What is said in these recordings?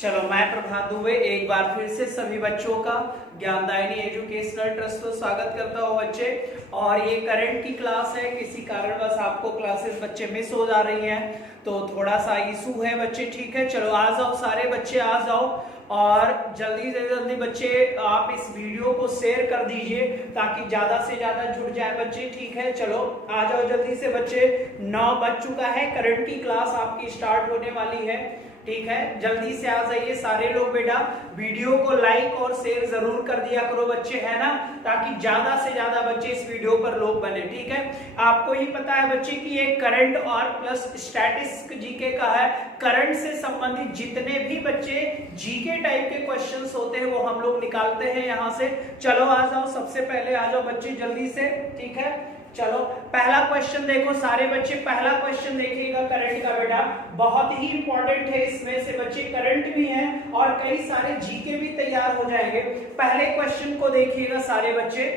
चलो मैं प्रभात दुबे एक बार फिर से सभी बच्चों का ज्ञानदायिनी एजुकेशनल ट्रस्ट में स्वागत करता हूँ बच्चे। और ये करंट की क्लास है, किसी कारणवश आपको क्लासेस बच्चे मिस हो जा रही हैं तो थोड़ा सा इशू है बच्चे, ठीक है। चलो आ जाओ सारे बच्चे, आ जाओ और जल्दी से जल्दी बच्चे आप इस वीडियो को शेयर कर दीजिए ताकि ज्यादा से ज्यादा जुड़ जाए बच्चे, ठीक है। चलो आ जाओ जल्दी से बच्चे, 9 बज चुका है, करंट की क्लास आपकी स्टार्ट होने वाली है, ठीक है। जल्दी से आ जाइए सारे लोग बेटा, वीडियो को लाइक और शेयर जरूर कर दिया करो बच्चे, है ना, ताकि ज्यादा से ज्यादा बच्चे इस वीडियो पर लोग बने, ठीक है। आपको ही पता है बच्चे कि ये करंट और प्लस स्टैटिस्टिक्स जीके का है। करंट से संबंधित जितने भी बच्चे जीके टाइप के क्वेश्चंस होते हैं वो हम लोग निकालते हैं यहाँ से। चलो आ जाओ, सबसे पहले आ जाओ बच्चे जल्दी से, ठीक है। चलो पहला क्वेश्चन देखो सारे बच्चे, पहला क्वेश्चन देखिएगा करंट का बेटा, बहुत ही इंपॉर्टेंट है। इसमें से बच्चे करंट भी हैं और कई सारे जीके भी तैयार हो जाएंगे। पहले क्वेश्चन को देखिएगा सारे बच्चे,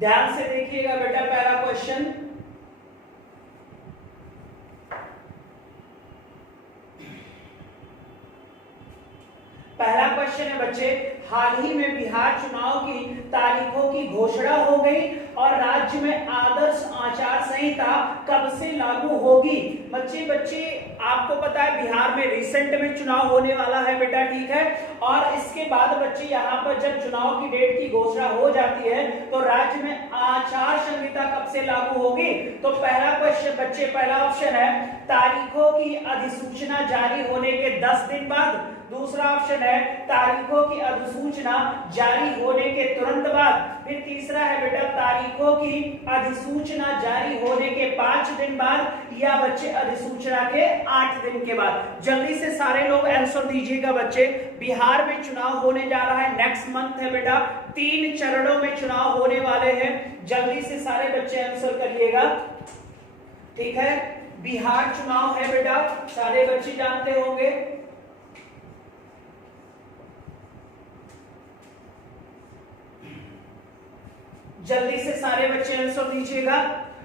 ध्यान से देखिएगा बेटा। पहला क्वेश्चन, पहला क्वेश्चन है बच्चे, हाल ही में बिहार चुनाव की तारीखों की घोषणा हो गई और राज्य में आदर्श आचार संहिता कब से लागू होगी। बच्चे आपको पता है बिहार में रिसेंट में चुनाव होने वाला है बेटा, ठीक है। और इसके बाद बच्चे यहाँ पर जब चुनाव की डेट की घोषणा हो जाती है तो राज्य में आचार संहिता कब से लागू होगी। तो पहला क्वेश्चन बच्चे, पहला ऑप्शन है तारीखों की अधिसूचना जारी होने के 10 दिन बाद। दूसरा ऑप्शन है तारीखों की अधिसूचना जारी होने के तुरंत बाद। फिर तीसरा है बेटा तारीखों की अधिसूचना जारी होने के 5 दिन बाद, या बच्चे अधिसूचना के 8 दिन के बाद। जल्दी से सारे लोग आंसर दीजिएगा बच्चे। बिहार में चुनाव होने जा रहा है, नेक्स्ट मंथ है बेटा, 3 चरणों में चुनाव होने वाले हैं। जल्दी से सारे बच्चे आंसर करिएगा, ठीक है। बिहार चुनाव है बेटा, सारे बच्चे जानते होंगे। जल्दी से सारे बच्चे आंसर दीजिएगा।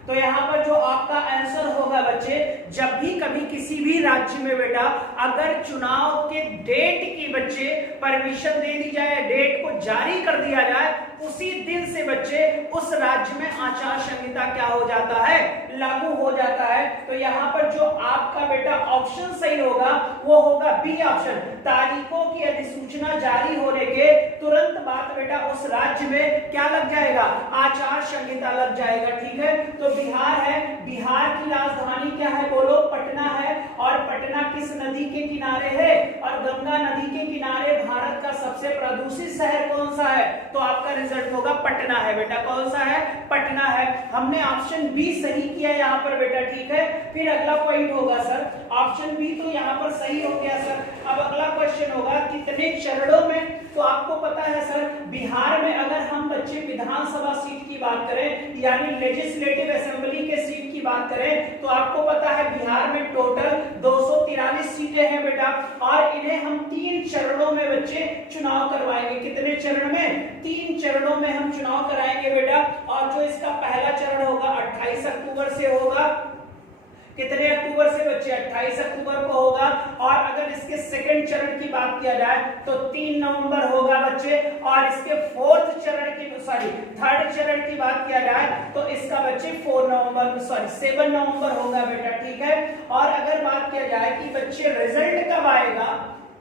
तो यहाँ पर जो आपका आंसर होगा बच्चे, जब भी कभी किसी भी राज्य में बेटा अगर चुनाव के डेट की बच्चे परमिशन दे दी जाए, डेट को जारी कर दिया जाए, उसी दिन से बच्चे उस राज्य में आचार संहिता क्या हो जाता है, लागू हो जाता है। तो यहाँ पर जो आपका बेटा ऑप्शन सही होगा वो होगा बी ऑप्शन, तारीखों की अधिसूचना जारी होने के तुरंत बाद बेटा उस राज्य में क्या लग जाएगा, आचार संहिता लग जाएगा, ठीक है। तो बिहार है, बिहार की राजधानी क्या है बोलो, पटना है। और पटना किस नदी के किनारे है, और गंगा नदी के किनारे भारत का सबसे प्रदूषित शहर कौन सा है, तो आपका रिजल्ट होगा पटना है बेटा। कौन सा है, पटना है। हमने ऑप्शन बी सही किया यहाँ पर बेटा, ठीक है। फिर अगला पॉइंट होगा सर, ऑप्शन बी तो यहाँ पर सही हो गया सर। अब अगला क्वेश्चन होगा कितने चरणों में। तो आपको पता है सर बिहार में अगर हम बच्चे विधानसभा सीट की बात करें, यानी लेजिस्लेटिव असेंबली के सीट की बात करें, तो आपको पता है बिहार में टोटल 243 सीटें हैं बेटा, और इन्हें हम 3 चरणों में बच्चे चुनाव करवाएंगे। कितने चरण में, 3 चरणों में हम चुनाव कराएंगे बेटा। और जो इसका पहला चरण होगा 28 अक्टूबर से होगा। कितने अक्टूबर से बच्चे, 28 अक्टूबर को होगा। और अगर इसके सेकंड चरण की बात किया जाए तो 3 नवंबर होगा बच्चे। और इसके थर्ड चरण की बात किया जाए तो इसका बच्चे 7 नवंबर होगा बेटा, ठीक है। और अगर बात किया जाए कि बच्चे रिजल्ट कब आएगा,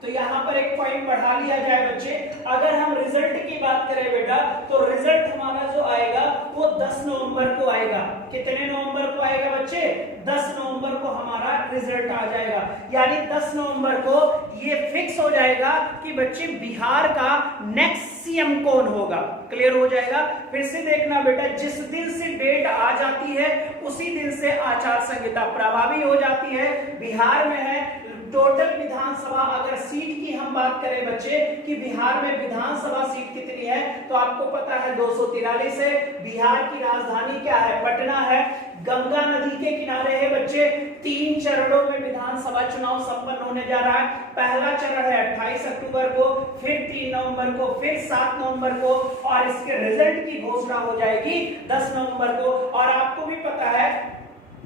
तो यहाँ पर एक पॉइंट बढ़ा लिया जाए बच्चे। अगर हम रिजल्ट की बात करें बेटा तो रिजल्ट हमारा जो आएगा वो 10 नवंबर को आएगा। कितने नवंबर को आएगा बच्चे, 10 नवंबर को हमारा रिजल्ट आ जाएगा। यानी 10 नवंबर को ये फिक्स हो जाएगा कि बच्चे बिहार का नेक्स्ट सीएम कौन होगा, क्लियर हो जाएगा। फिर से देखना बेटा, जिस दिन से डेट आ जाती है उसी दिन से आचार संहिता प्रभावी हो जाती है। बिहार में है टोटल विधानसभा, अगर सीट की हम बात करें बच्चे कि बिहार में विधानसभा सीट कितनी है, तो आपको पता है 243 है। बिहार की राजधानी क्या है, पटना है। गंगा नदी के किनारे है बच्चे। 3 चरणों में विधानसभा चुनाव संपन्न होने जा रहा है। पहला चरण है 28 अक्टूबर को, फिर 3 नवंबर को, फिर 7 नवंबर को, और इसके रिजल्ट की घोषणा हो जाएगी 10 नवंबर को। और आपको भी पता है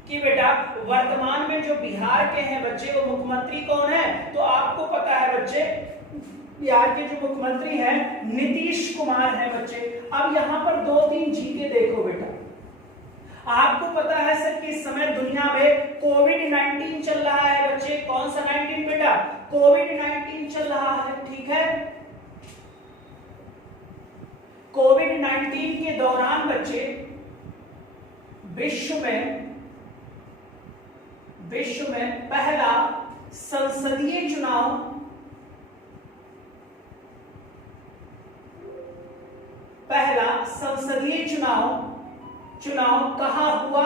कि बेटा वर्तमान में जो बिहार के हैं बच्चे वो मुख्यमंत्री कौन है, तो आपको पता है बच्चे बिहार के जो मुख्यमंत्री हैं नीतीश कुमार हैं बच्चे। अब यहाँ पर 2-3 जीके देखो बेटा, आपको पता है सर कि इस समय दुनिया में कोविड-19 चल रहा है बच्चे। कौन सा 19 बेटा, कोविड-19 चल रहा है, ठीक है। कोविड-19 के दौरान बच्चे विश्व में पहला संसदीय चुनाव कहां हुआ।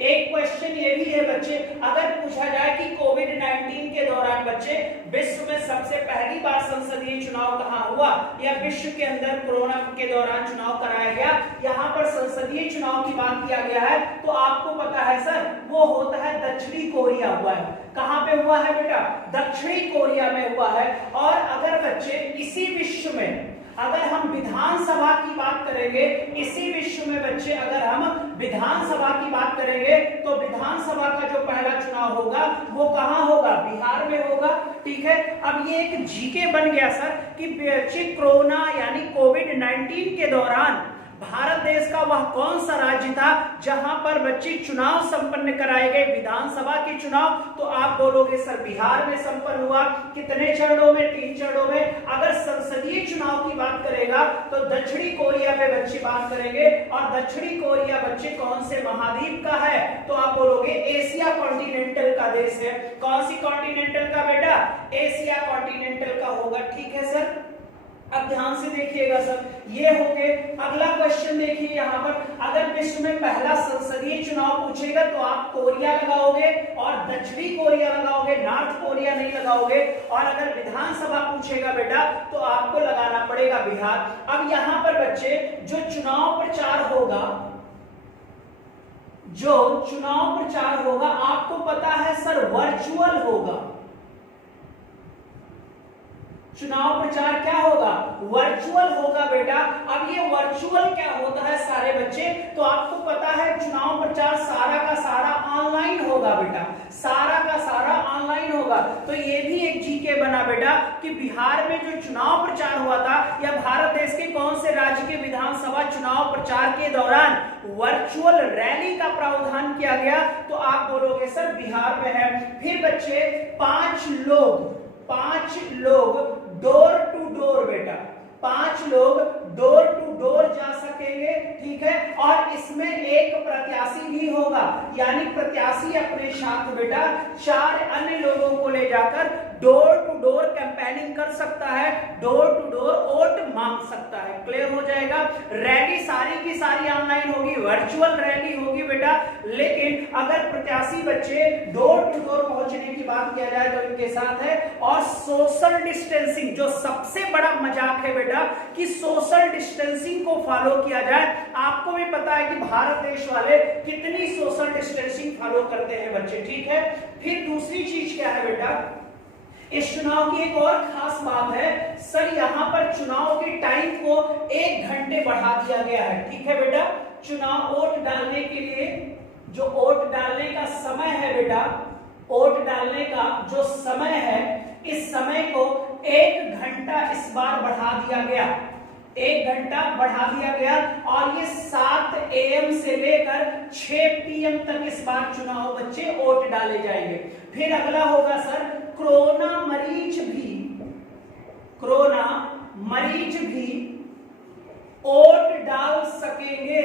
एक क्वेश्चन ये भी है बच्चे, अगर पूछा जाए कि कोविड-19 के दौरान बच्चे विश्व में सबसे पहली बार संसदीय चुनाव कहां हुआ, या विश्व के अंदर कोरोना के दौरान चुनाव कराया गया, यहाँ पर संसदीय चुनाव की बात किया गया है, तो आपको पता है सर वो होता है दक्षिणी कोरिया हुआ है। कहां पे हुआ है बेटा, दक्षिणी कोरिया में हुआ है। और अगर बच्चे इसी विश्व में अगर हम विधानसभा की बात करेंगे, इसी विश्व में बच्चे अगर हम विधानसभा की बात करेंगे, तो विधानसभा का जो पहला चुनाव होगा वो कहां होगा, बिहार में होगा, ठीक है। अब ये एक जीके बन गया सर कि बच्चे कोरोना यानी कोविड-19 के दौरान भारत देश का वह कौन सा राज्य था जहां पर बच्चे चुनाव संपन्न कराए गए, विधानसभा के चुनाव, तो आप बोलोगे सर बिहार में संपन्न हुआ। कितने चरणों में, 3 चरणों में। अगर संसदीय चुनाव की बात करेगा तो दक्षिणी कोरिया में बच्चे बात करेंगे, और दक्षिणी कोरिया बच्चे कौन से महाद्वीप का है, तो आप बोलोगे एशिया कॉन्टिनेंटल का देश है। कौन सी कॉन्टिनेंटल का बेटा, एशिया कॉन्टिनेंटल का होगा, ठीक है सर। अब ध्यान से देखिएगा सर, ये हो गए। अगला क्वेश्चन देखिए यहाँ पर, अगर विश्व में पहला संसदीय चुनाव पूछेगा तो आप कोरिया लगाओगे और दक्षिणी कोरिया लगाओगे, नॉर्थ कोरिया नहीं लगाओगे। और अगर विधानसभा पूछेगा बेटा तो आपको लगाना पड़ेगा बिहार। अब यहाँ पर बच्चे जो चुनाव प्रचार होगा आपको पता है सर वर्चुअल होगा। चुनाव प्रचार क्या होगा, वर्चुअल होगा बेटा। अब ये वर्चुअल क्या होता है सारे बच्चे, तो आपको पता है चुनाव प्रचार सारा का सारा ऑनलाइन होगा बेटा, सारा का सारा ऑनलाइन होगा। तो ये भी एक जीके बना बेटा कि बिहार में जो चुनाव प्रचार हुआ था, या भारत देश के कौन से राज्य के विधानसभा चुनाव प्रचार के दौरान वर्चुअल रैली का प्रावधान किया गया, तो आप बोलोगे सर बिहार में है। फिर बच्चे 5 लोग डोर टू डोर बेटा, 5 लोग डोर टू डोर जा सकेंगे, ठीक है। और इसमें एक प्रत्याशी भी होगा, यानी प्रत्याशी अपने साथ बेटा 4 अन्य लोगों को ले जाकर डोर टू डोर कैंपेनिंग कर सकता है, डोर टू डोर वोट मांग सकता है। क्लियर हो जाएगा। रैली सारी की सारी ऑनलाइन होगी, वर्चुअल रैली होगी बेटा। लेकिन अगर प्रत्याशी बच्चे डोर टू डोर पहुंचने की बात किया जाए तो इनके साथ है। और सोशल डिस्टेंसिंग, जो सबसे बड़ा मजाक है बेटा कि सोशल डिस्टेंसिंग को फॉलो किया जाए। आपको भी पता है कि भारत देश वाले कितनी सोशल डिस्टेंसिंग फॉलो करते हैं बच्चे, ठीक है। फिर दूसरी चीज क्या है बेटा, इस चुनाव की एक और खास बात है सर, यहाँ पर चुनाव के टाइम को 1 घंटे बढ़ा दिया गया है, ठीक है बेटा। चुनाव वोट डालने के लिए जो वोट डालने का समय है बेटा, वोट डालने का जो समय है, इस समय को 1 घंटा इस बार बढ़ा दिया गया, 1 घंटा बढ़ा दिया गया। और ये 7 AM से लेकर 6 PM तक इस बार चुनाव बच्चे वोट डाले जाएंगे। फिर अगला होगा सर, कोरोना मरीज भी वोट डाल सकेंगे,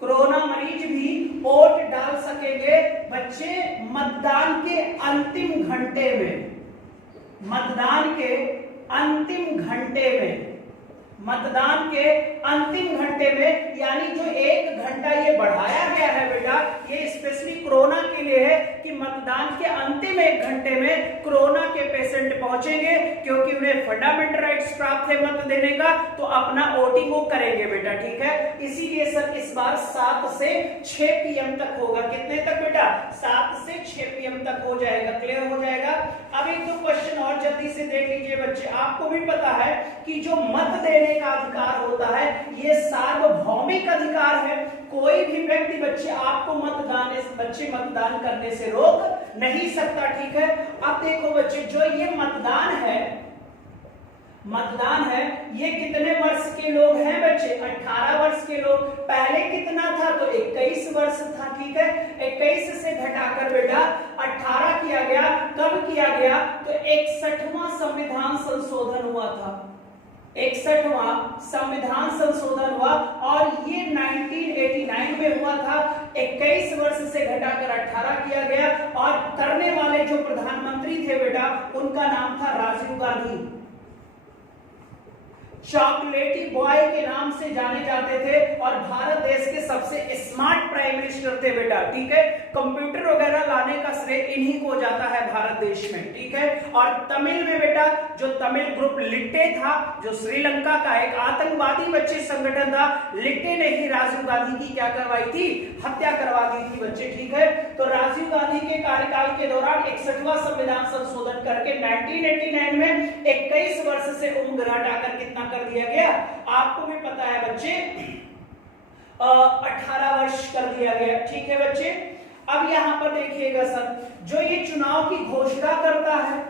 कोरोना मरीज भी वोट डाल सकेंगे बच्चे मतदान के अंतिम घंटे में, मतदान के अंतिम घंटे में, यानी जो 1 घंटा ये बढ़ाया गया है बेटा, ये स्पेशली कोरोना के लिए है कि मतदान के अंतिम 1 घंटे में कोरोना के पेशेंट पहुंचेंगे, क्योंकि उन्हें फंडामेंटल राइट्स प्राप्त है मत देने का, तो अपना वोटिंग वो करेंगे बेटा, ठीक है। इसीलिए सर इस बार 7 से 6 PM तक होगा। कितने तक बेटा, 7 से 6 PM तक हो जाएगा। क्लियर हो जाएगा। अब 1-2 क्वेश्चन और जल्दी से देख लीजिए बच्चे। आपको भी पता है कि जो मत देने देने का अधिकार होता है, ये सार्वभौमिक अधिकार है। कोई भी व्यक्ति बच्चे आपको मतदान करने से रोक नहीं सकता, ठीक है। अब देखो बच्चे, जो ये मतदान है ये कितने वर्ष के लोग हैं बच्चे? 18 वर्ष के लोग। पहले कितना था? तो 21 वर्ष था, ठीक है। 21 से घटाकर बेटा 18 किया गया। कब किया गया? तो 61वां संविधान संशोधन हुआ था। 61वां संविधान संशोधन हुआ और ये 1989 में हुआ था। 21 वर्ष से घटाकर 18 किया गया और करने वाले जो प्रधानमंत्री थे बेटा, उनका नाम था राजीव गांधी। चॉकलेटी बॉय के नाम से जाने जाते थे और भारत देश के सबसे स्मार्ट प्राइम मिनिस्टर थे बेटा, ठीक है। कंप्यूटर वगैरह लाने का श्रेय इन्हीं को जाता है भारत देश में, ठीक है। और तमिल में बेटा जो तमिल ग्रुप लिट्टे था, जो श्रीलंका का एक आतंकवादी बच्चे संगठन था, लिट्टे ने ही राजीव गांधी की क्या करवाई थी? हत्या करवा दी थी बच्चे, ठीक है। तो राजीव गांधी के कार्यकाल के दौरान 61वां संविधान संशोधन करके 1989 में 21 वर्ष से उम्र घटाकर कितना कर दिया गया? आपको भी पता है बच्चे, 18 वर्ष कर दिया गया, ठीक है बच्चे। अब यहां पर देखिएगा सर, जो ये चुनाव की घोषणा करता है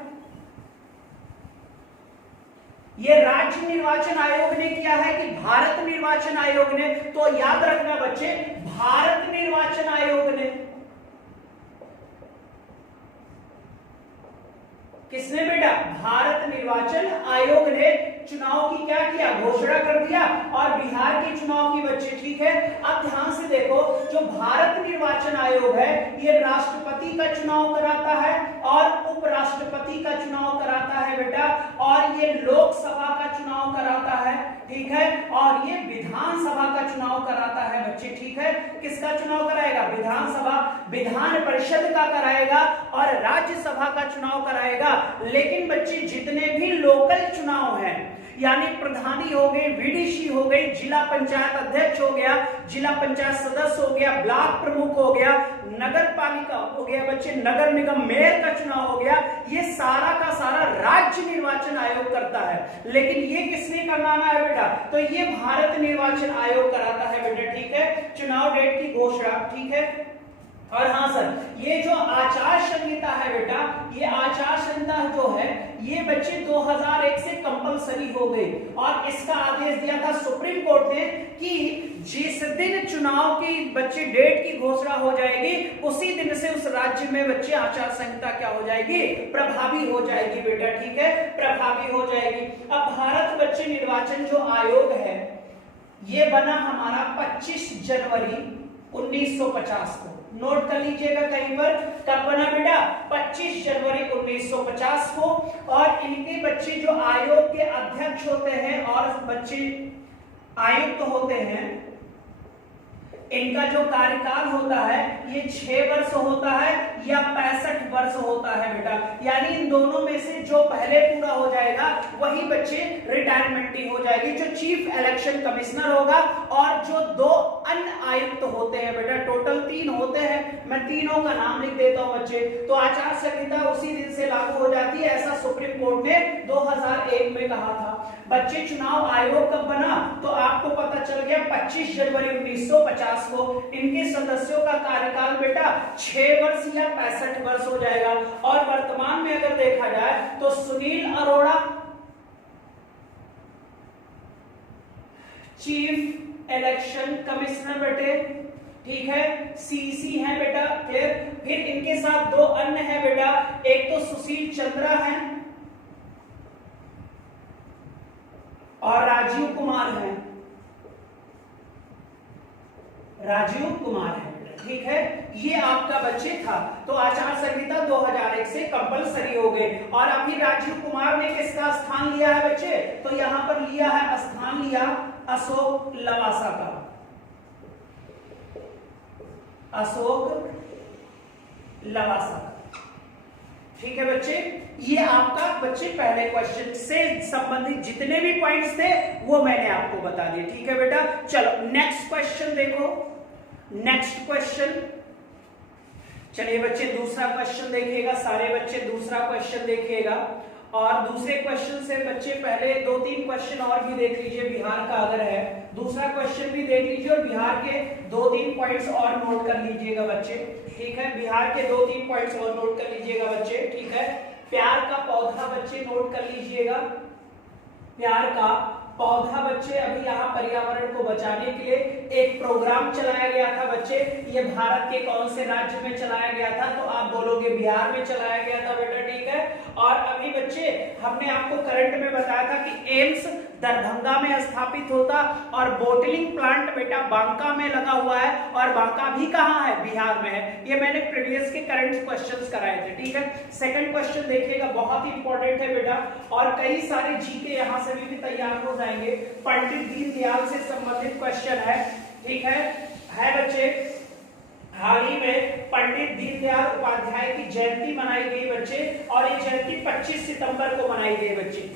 ये राज्य निर्वाचन आयोग ने किया है कि भारत निर्वाचन आयोग ने? तो याद रखना बच्चे, भारत निर्वाचन आयोग ने। किसने बेटा? भारत निर्वाचन आयोग ने चुनाव की क्या किया? घोषणा कर दिया। और बिहार के चुनाव की बच्चे, ठीक है। अब ध्यान से देखो, जो भारत निर्वाचन आयोग है ये राष्ट्रपति का चुनाव कराता है और उपराष्ट्रपति का चुनाव कराता है बेटा, और ये लोकसभा का चुनाव कराता है, ठीक है। और ये विधानसभा का चुनाव कराता है बच्चे, ठीक है। किसका चुनाव कराएगा? विधानसभा, विधान परिषद का कराएगा और राज्यसभा का चुनाव कराएगा। लेकिन बच्चे जितने भी लोकल चुनाव हैं, यानी प्रधानी हो गई, वीडीसी हो गई, जिला पंचायत अध्यक्ष हो गया, जिला पंचायत सदस्य हो गया, ब्लॉक प्रमुख हो गया, नगर पालिका हो गया बच्चे, नगर निगम मेयर का चुनाव हो गया, ये सारा का सारा राज्य निर्वाचन आयोग करता है। लेकिन ये किसने कराना है बेटा? तो ये भारत निर्वाचन आयोग कराता है बेटा, ठीक है। चुनाव डेट की घोषणा, ठीक है। और हाँ सर, ये जो आचार संहिता है बेटा, ये आचार संहिता जो है ये बच्चे 2001 से कंपलसरी हो गई और इसका आदेश दिया था सुप्रीम कोर्ट ने कि जिस दिन चुनाव की बच्चे डेट की घोषणा हो जाएगी उसी दिन से उस राज्य में बच्चे आचार संहिता क्या हो जाएगी? प्रभावी हो जाएगी बेटा, ठीक है, प्रभावी हो जाएगी। अब भारत बच्चे निर्वाचन जो आयोग है ये बना हमारा 25 जनवरी 1950 को। नोट कर लीजिएगा कहीं पर, कब बना बेटा? 25 जनवरी 1950 को। और इनके बच्चे जो आयोग के अध्यक्ष होते हैं और बच्चे आयुक्त होते हैं, इनका जो कार्यकाल होता है ये 6 वर्ष होता है या 65 वर्ष होता है बेटा। यानी इन दोनों में से जो पहले पूरा हो जाएगा वही बच्चे रिटायरमेंट हो जाएगी, जो चीफ इलेक्शन कमिश्नर होगा और जो 2 अन्य आयुक्त होते हैं बेटा। टोटल 3 होते हैं, मैं तीनों का नाम लिख देता हूं बच्चे। तो आचार संहिता उसी दिन से लागू हो जाती है, ऐसा सुप्रीम कोर्ट ने 2001 में कहा था। बच्चे चुनाव आयोग कब बना? तो आपको पता चल गया 25 जनवरी 1950 को। इनके सदस्यों का कार्यकाल बेटा 6 वर्ष या 65 वर्ष हो जाएगा। और वर्तमान में अगर देखा जाए तो Sunil Arora chief election commissioner बेटे, ठीक है, सीसी है बेटा। फिर इनके साथ 2 अन्य है बेटा, एक तो सुशील चंद्रा है और राजीव कुमार है, राजीव कुमार है, ठीक है। ये आपका बच्चे था। तो आचार संहिता 2001 से कंपलसरी हो गई। और अभी राजीव कुमार ने किसका स्थान लिया है बच्चे? तो यहां पर लिया है, स्थान लिया अशोक लवासा का। अशोक लवासा, ठीक है बच्चे। ये आपका बच्चे पहले क्वेश्चन से संबंधित जितने भी पॉइंट्स थे वो मैंने आपको बता दिए, ठीक है बेटा। चलो नेक्स्ट क्वेश्चन देखो, नेक्स्ट क्वेश्चन। चलिए बच्चे दूसरा क्वेश्चन देखिएगा, सारे बच्चे दूसरा क्वेश्चन देखिएगा। और दूसरे क्वेश्चन से बच्चे पहले 2-3 क्वेश्चन और भी देख लीजिए बिहार का अगर है, दूसरा क्वेश्चन भी देख लीजिए और बिहार के 2-3 पॉइंट्स और नोट कर लीजिएगा बच्चे, ठीक है। बिहार के 2-3 पॉइंट्स और नोट कर लीजिएगा बच्चे, ठीक है। प्यार का पौधा बच्चे नोट कर लीजिएगा, प्यार का पौधा बच्चे अभी यहाँ पर्यावरण को बचाने के लिए एक प्रोग्राम चलाया गया था बच्चे। ये भारत के कौन से राज्य में चलाया गया था? तो आप बोलोगे बिहार में चलाया गया था बेटा, ठीक है। और अभी बच्चे हमने आपको करंट में बताया था कि एम्स दरभंगा में स्थापित होता और बोटलिंग प्लांट बेटा बांका में लगा हुआ है, और बांका भी कहाँ है? बिहार में है। ये मैंने प्रीवियस के करंट क्वेश्चंस कराए थे, ठीक है। सेकंड क्वेश्चन देखिएगा, बहुत ही इंपॉर्टेंट है बेटा, और कई सारे जीके यहाँ से भी तैयार हो जाएंगे। पंडित दीनदयाल से संबंधित क्वेश्चन है, ठीक है बच्चे। हाल ही में पंडित दीनदयाल उपाध्याय की जयंती मनाई गई बच्चे, और ये जयंती 25 सितंबर को मनाई गई बच्चे।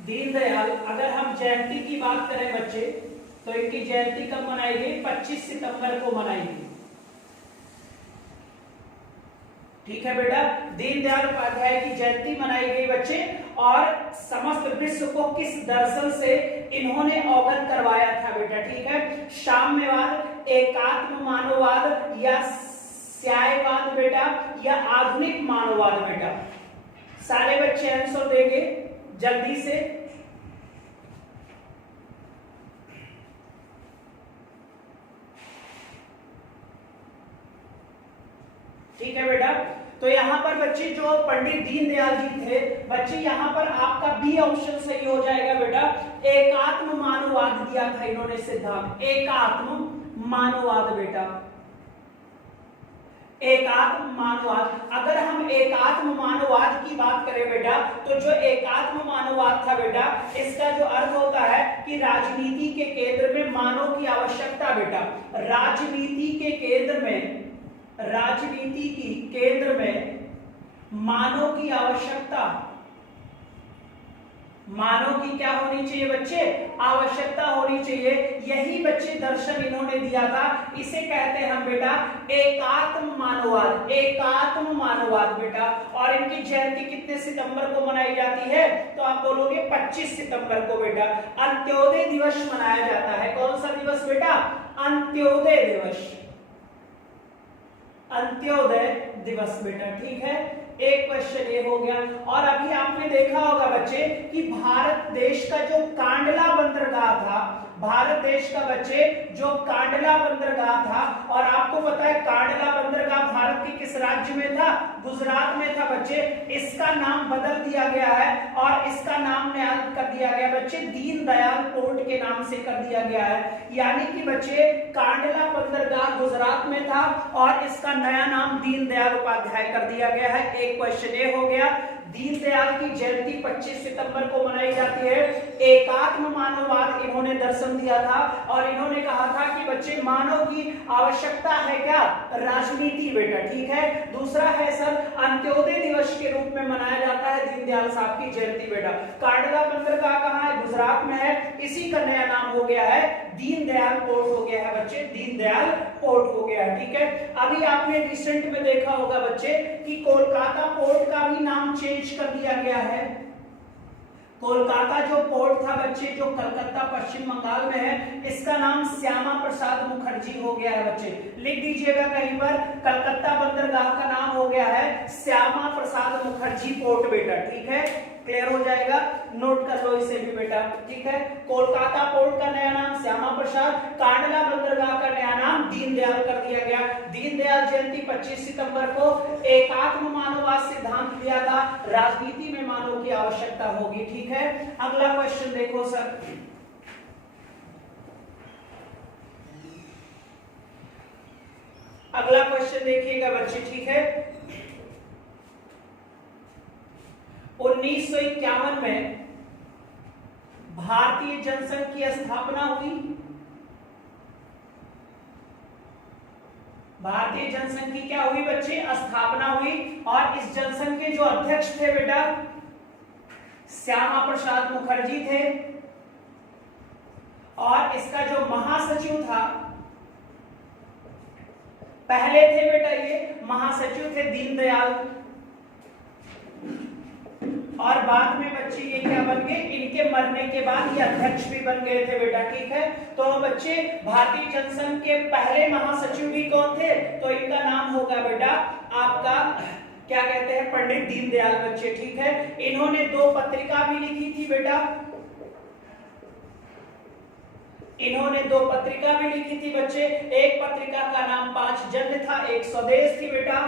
दीनदयाल, अगर हम जयंती की बात करें बच्चे, तो इनकी जयंती कब मनाई गई? 25 सितंबर को मनाई गई, ठीक है बेटा। दीनदयाल उपाध्याय की जयंती मनाई गई बच्चे, और समस्त विश्व को किस दर्शन से इन्होंने अवगत करवाया था बेटा, ठीक है। साम्यवाद, एकात्म मानववाद, या न्यायवाद बेटा, या आधुनिक मानववाद बेटा? सारे बच्चे आंसर देंगे जल्दी से। ठीक है बेटा। तो यहाँ पर बच्चे जो पंडित दीनदयाल जी थे बच्चे, यहाँ पर आपका बी ऑप्शन सही हो जाएगा बेटा। एकात्म मानववाद दिया था इन्होंने सिद्धांत, एकात्म मानववाद बेटा, एकात्म मानववाद। अगर हम एकात्म मानववाद की बात करें बेटा, तो जो एकात्म मानववाद था बेटा, इसका जो अर्थ होता है कि राजनीति के केंद्र में मानव की आवश्यकता बेटा, राजनीति के केंद्र में, राजनीति की केंद्र में मानव की आवश्यकता, मानव की क्या होनी चाहिए बच्चे? आवश्यकता होनी चाहिए। यही बच्चे दर्शन इन्होंने दिया था, इसे कहते हैं हम बेटा एकात्म मानववाद, एकात्म मानववाद बेटा। और इनकी जयंती कितने सितंबर को मनाई जाती है? तो आप बोलोगे 25 सितंबर को बेटा। अंत्योदय दिवस मनाया जाता है। कौन सा दिवस बेटा? अंत्योदय दिवस, अंत्योदय दिवस बेटा, ठीक है। एक क्वेश्चन ये हो गया। और अभी आपने देखा होगा बच्चे कि भारत देश का जो कांडला बंदरगाह था, भारत देश का बच्चे जो कांडला बंदरगाह था, और आपको पता है कांडला बंदरगाह भारत के किस राज्य में था? गुजरात में था बच्चे। इसका नाम बदल दिया गया है और इसका नाम नया कर दिया गया बच्चे, दीनदयाल पोर्ट के नाम से कर दिया गया है। यानी कि बच्चे कांडला बंदरगाह गुजरात में था और इसका नया नाम दीनदयाल उपाध्याय कर दिया गया है। एक क्वेश्चन ये हो गया। दीनदयाल की जयंती 25 सितंबर को मनाई जाती है। एकात्म मानववाद इन्होंने दर्शन दिया था और इन्होंने कहा था कि बच्चे मानव की आवश्यकता है क्या? राजनीति बेटा, ठीक है। दूसरा है सर अंत्योदय दिवस के रूप में मनाया जाता है दीनदयाल साहब की जयंती बेटा। कांडला बंदरगाह कहाँ है? गुजरात में है। इसी का नया नाम हो गया है दीनदयाल पोर्ट हो गया है बच्चे, दीनदयाल पोर्ट हो गया है, ठीक है। अभी आपने रिसेंट में देखा होगा बच्चे कि कोलकाता पोर्ट का भी नाम चेंज कर दिया गया है। कोलकाता जो पोर्ट था बच्चे, जो कलकत्ता पश्चिम बंगाल में है, इसका नाम श्यामा प्रसाद मुखर्जी हो गया है बच्चे। लिख दीजिएगा कहीं पर, कलकत्ता बंदरगाह का नाम हो गया है श्यामा प्रसाद मुखर्जी पोर्ट बेटा, ठीक है। क्लियर हो जाएगा, नोट कर लो इसे भी बेटा, ठीक है। कोलकाता पोर्ट का नया नाम श्यामा प्रसाद, कांडला बंदरगाह का नया नाम दीनदयाल कर दिया गया। दीनदयाल जयंती 25 सितंबर को एकात्म मानववाद सिद्धांत दिया था, राजनीति में मानव की आवश्यकता होगी, ठीक है। अगला क्वेश्चन देखो सर, अगला क्वेश्चन देखिएगा बच्चे, ठीक है। 1951 में भारतीय जनसंघ की स्थापना हुई। भारतीय जनसंघ की क्या हुई बच्चे? स्थापना हुई। और इस जनसंघ के जो अध्यक्ष थे बेटा श्यामा प्रसाद मुखर्जी थे, और इसका जो महासचिव था पहले थे बेटा ये महासचिव थे दीनदयाल, और बाद में बच्चे ये क्या बन गए, इनके मरने के बाद ये अध्यक्ष भी बन गए थे बेटा, ठीक है। तो बच्चे भारतीय जनसंघ के पहले महासचिव भी कौन थे, तो इनका नाम होगा बेटा आपका क्या कहते हैं, पंडित दीनदयाल बच्चे, ठीक है। इन्होंने 2 पत्रिका भी लिखी थी बेटा, इन्होंने 2 पत्रिका भी लिखी थी बच्चे। एक पत्रिका का नाम 5 जन्य था, एक स्वदेश थी बेटा,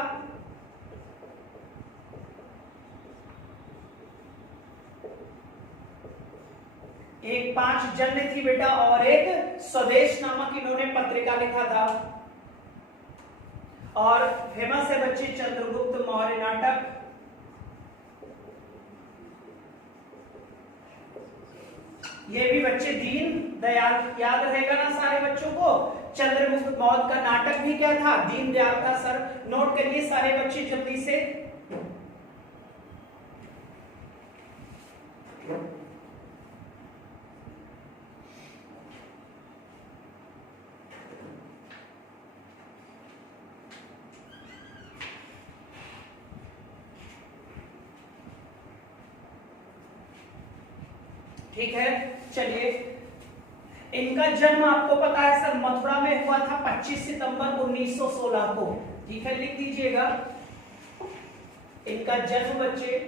एक 5 जन्य थी बेटा, और एक स्वदेश नामक इन्होंने पत्रिका लिखा था। और फेमस है बच्चे चंद्रगुप्त मौर्य नाटक, ये भी बच्चे दीन दयाल, याद रहेगा ना सारे बच्चों को। चंद्रगुप्त मौर्य का नाटक भी क्या था, दीन दयाल था सर, नोट करिए सारे बच्चे जल्दी से। ठीक है, चलिए इनका जन्म आपको पता है सर मथुरा में हुआ था 25 सितंबर 1916 को, ठीक है, लिख दीजिएगा इनका जन्म बच्चे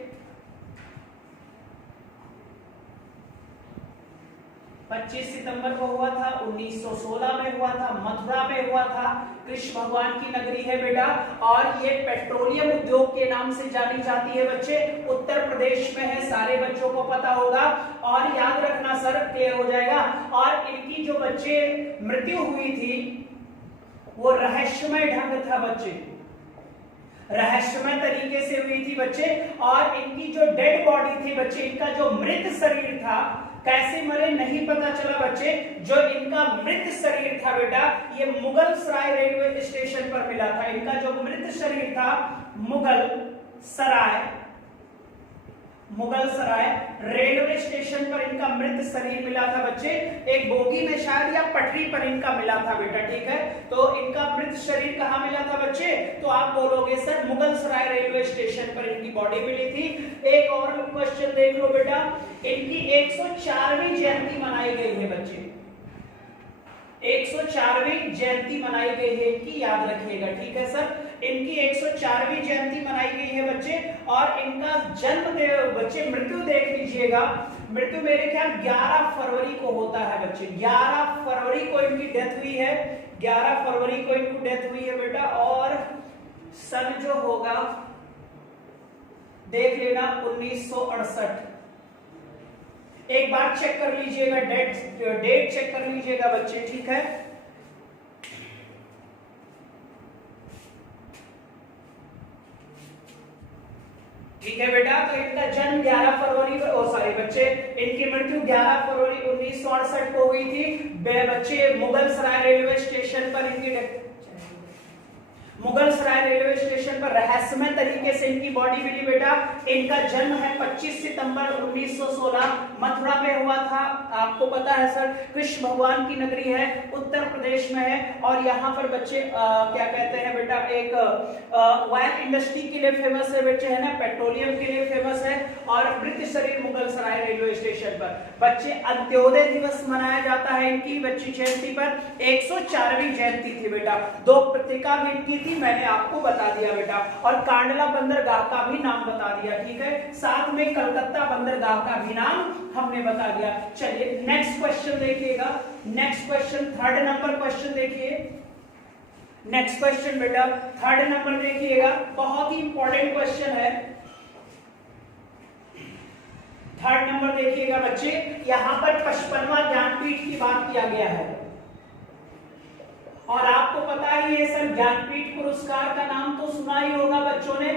25 सितंबर को हुआ था, 1916 में हुआ था, मथुरा में हुआ था, कृष्ण भगवान की नगरी है बेटा। और ये पेट्रोलियम उद्योग के नाम से जानी जाती है बच्चे, उत्तर प्रदेश में है, सारे बच्चों को पता होगा। और याद रखना सर, क्लियर हो जाएगा। और इनकी जो बच्चे मृत्यु हुई थी वो रहस्यमय ढंग था बच्चे, रहस्यमय तरीके से हुई थी बच्चे। और इनकी जो डेड बॉडी थी बच्चे, इनका जो मृत शरीर था, कैसे मरे नहीं पता चला बच्चे। जो इनका मृत शरीर था बेटा, ये मुगल सराय रेलवे स्टेशन पर मिला था। इनका जो मृत शरीर था मुगल सराय रेलवे स्टेशन पर इनका मृत शरीर मिला था बच्चे, एक बोगी में शायद या पटरी पर इनका मिला था बेटा, ठीक है। तो इनका मृत शरीर कहाँ मिला था बच्चे, तो आप बोलोगे सर मुगल सराय रेलवे स्टेशन पर इनकी बॉडी मिली थी। एक और क्वेश्चन देख लो बेटा, इनकी 104वीं जयंती मनाई गई है बच्चे, 104वीं जयंती मनाई गई है इनकी, याद रखिएगा, ठीक है सर। इनकी 104वीं जयंती मनाई गई है बच्चे। और इनका जन्म बच्चे, मृत्यु देख लीजिएगा, मृत्यु मेरे ख्याल 11 फरवरी को होता है बच्चे, 11 फरवरी को इनकी डेथ हुई है, 11 फरवरी को इनकी डेथ हुई है बेटा। और सन जो होगा देख लेना 1968, एक बार चेक कर लीजिएगा, डेट चेक कर लीजिएगा बच्चे, ठीक है। ठीक है बेटा, तो इनका जन्म 11 फरवरी बच्चे, इनकी मृत्यु 11 फरवरी 1968 को हुई थी बच्चे। मुगल सराय रेलवे स्टेशन पर इनकी मुगल सराय रेलवे स्टेशन पर रहस्यमय तरीके से इनकी बॉडी मिली बेटा। इनका जन्म है 25 सितंबर 1916, मथुरा में हुआ था, आपको पता है सर, कृष्ण भगवान की नगरी है, उत्तर प्रदेश में है। और यहाँ पर बच्चे क्या कहते हैं बेटा, एक ऑयल इंडस्ट्री के लिए फेमस है बच्चे, है ना, पेट्रोलियम के लिए फेमस है। और मृत शरीर मुगल सराय रेलवे स्टेशन पर बच्चे। अंत्योदय दिवस मनाया जाता है इनकी बच्ची जयंती पर, 104वीं जयंती थी बेटा। 2 पत्रिका भी इनकी थी, मैंने आपको बता दिया बेटा। और कांडला बंदरगाह का भी नाम बता दिया, ठीक है। साथ में कलकत्ता बंदरगाह का भी नाम हमने बता दिया। चलिए नेक्स्ट क्वेश्चन देखिएगा, next question 3rd number question देखिए। नेक्स्ट क्वेश्चन बेटा 3rd नंबर देखिएगा, बहुत ही इंपॉर्टेंट क्वेश्चन है। 3rd नंबर देखिएगा बच्चे, यहां पर 55वां ज्ञानपीठ की बात किया गया है। और आपको पता ही है सर, ज्ञानपीठ पुरस्कार का नाम तो सुना ही होगा बच्चों ने।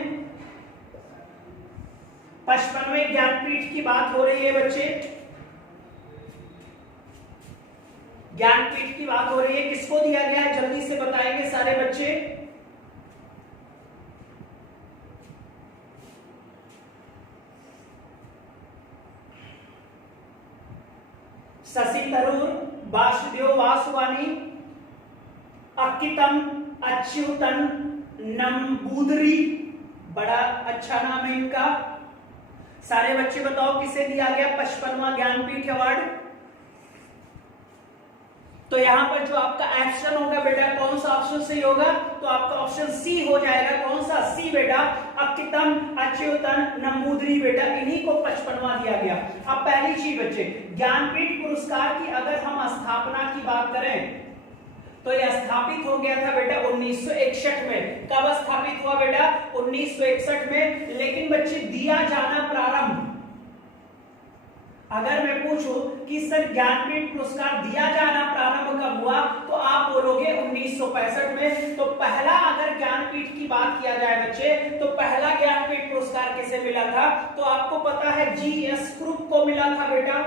55वें ज्ञानपीठ की बात हो रही है बच्चे, ज्ञानपीठ की बात हो रही है, किसको दिया गया है जल्दी से बताएंगे सारे बच्चे। शशि थरूर, वासुदेव वासवानी, अक्कीतम, अच्युतन नंबूदरी, बड़ा अच्छा नाम है इनका। सारे बच्चे बताओ किसे दिया गया 55वां ज्ञानपीठ अवार्ड? तो यहां पर जो आपका ऑप्शन होगा बेटा कौन सा ऑप्शन सही होगा? तो आपका ऑप्शन सी हो जाएगा। कौन सा? सी बेटा, अच्युतन अच्युतन नंबूदरी बेटा, इन्हीं को 55वां दिया गया। अब पहली चीज बच्चे, ज्ञानपीठ पुरस्कार की अगर हम स्थापना की बात करें तो यह स्थापित हो गया था बेटा 1961 में। कब स्थापित हुआ बेटा? 1961 में। लेकिन बच्चे दिया जाना प्रारंभ, अगर मैं पूछूं कि सर ज्ञानपीठ पुरस्कार दिया जाना प्रारंभ कब हुआ, तो आप बोलोगे 1965 में। तो पहला अगर ज्ञानपीठ की बात किया जाए बच्चे, तो पहला ज्ञानपीठ पुरस्कार किसे मिला था? तो आपको पता है जीएस ग्रुप को मिला था बेटा,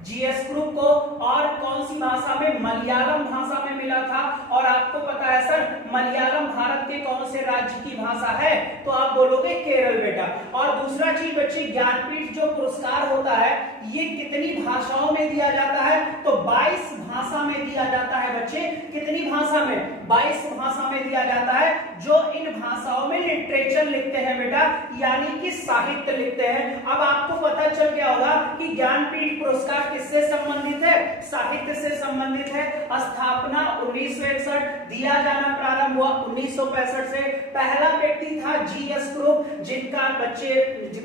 जीएस ग्रुप को। और कौन सी भाषा में? मलयालम भाषा में मिला था। और आपको पता है सर मलयालम भारत के कौन से राज्य की भाषा है? तो आप बोलोगे केरल बेटा। और दूसरा चीज बच्चे, ज्ञानपीठ जो पुरस्कार होता है ये कितनी भाषाओं में दिया जाता है? तो 22 भाषा में दिया जाता है बच्चे। कितनी भाषा में? 22 भाषा में दिया जाता है। जो इन भाषाओं में लिटरेचर लिखते हैं बेटा, यानी कि साहित्य लिखते हैं। अब आपको पता चल गया होगा कि ज्ञानपीठ पुरस्कार किससे संबंधित है? साहित्य से संबंधित है। स्थापना 1961, दिया जाना प्रारंभ हुआ 1965 से। पहला व्यक्ति था जीएस ग्रुप, जिनका बच्चे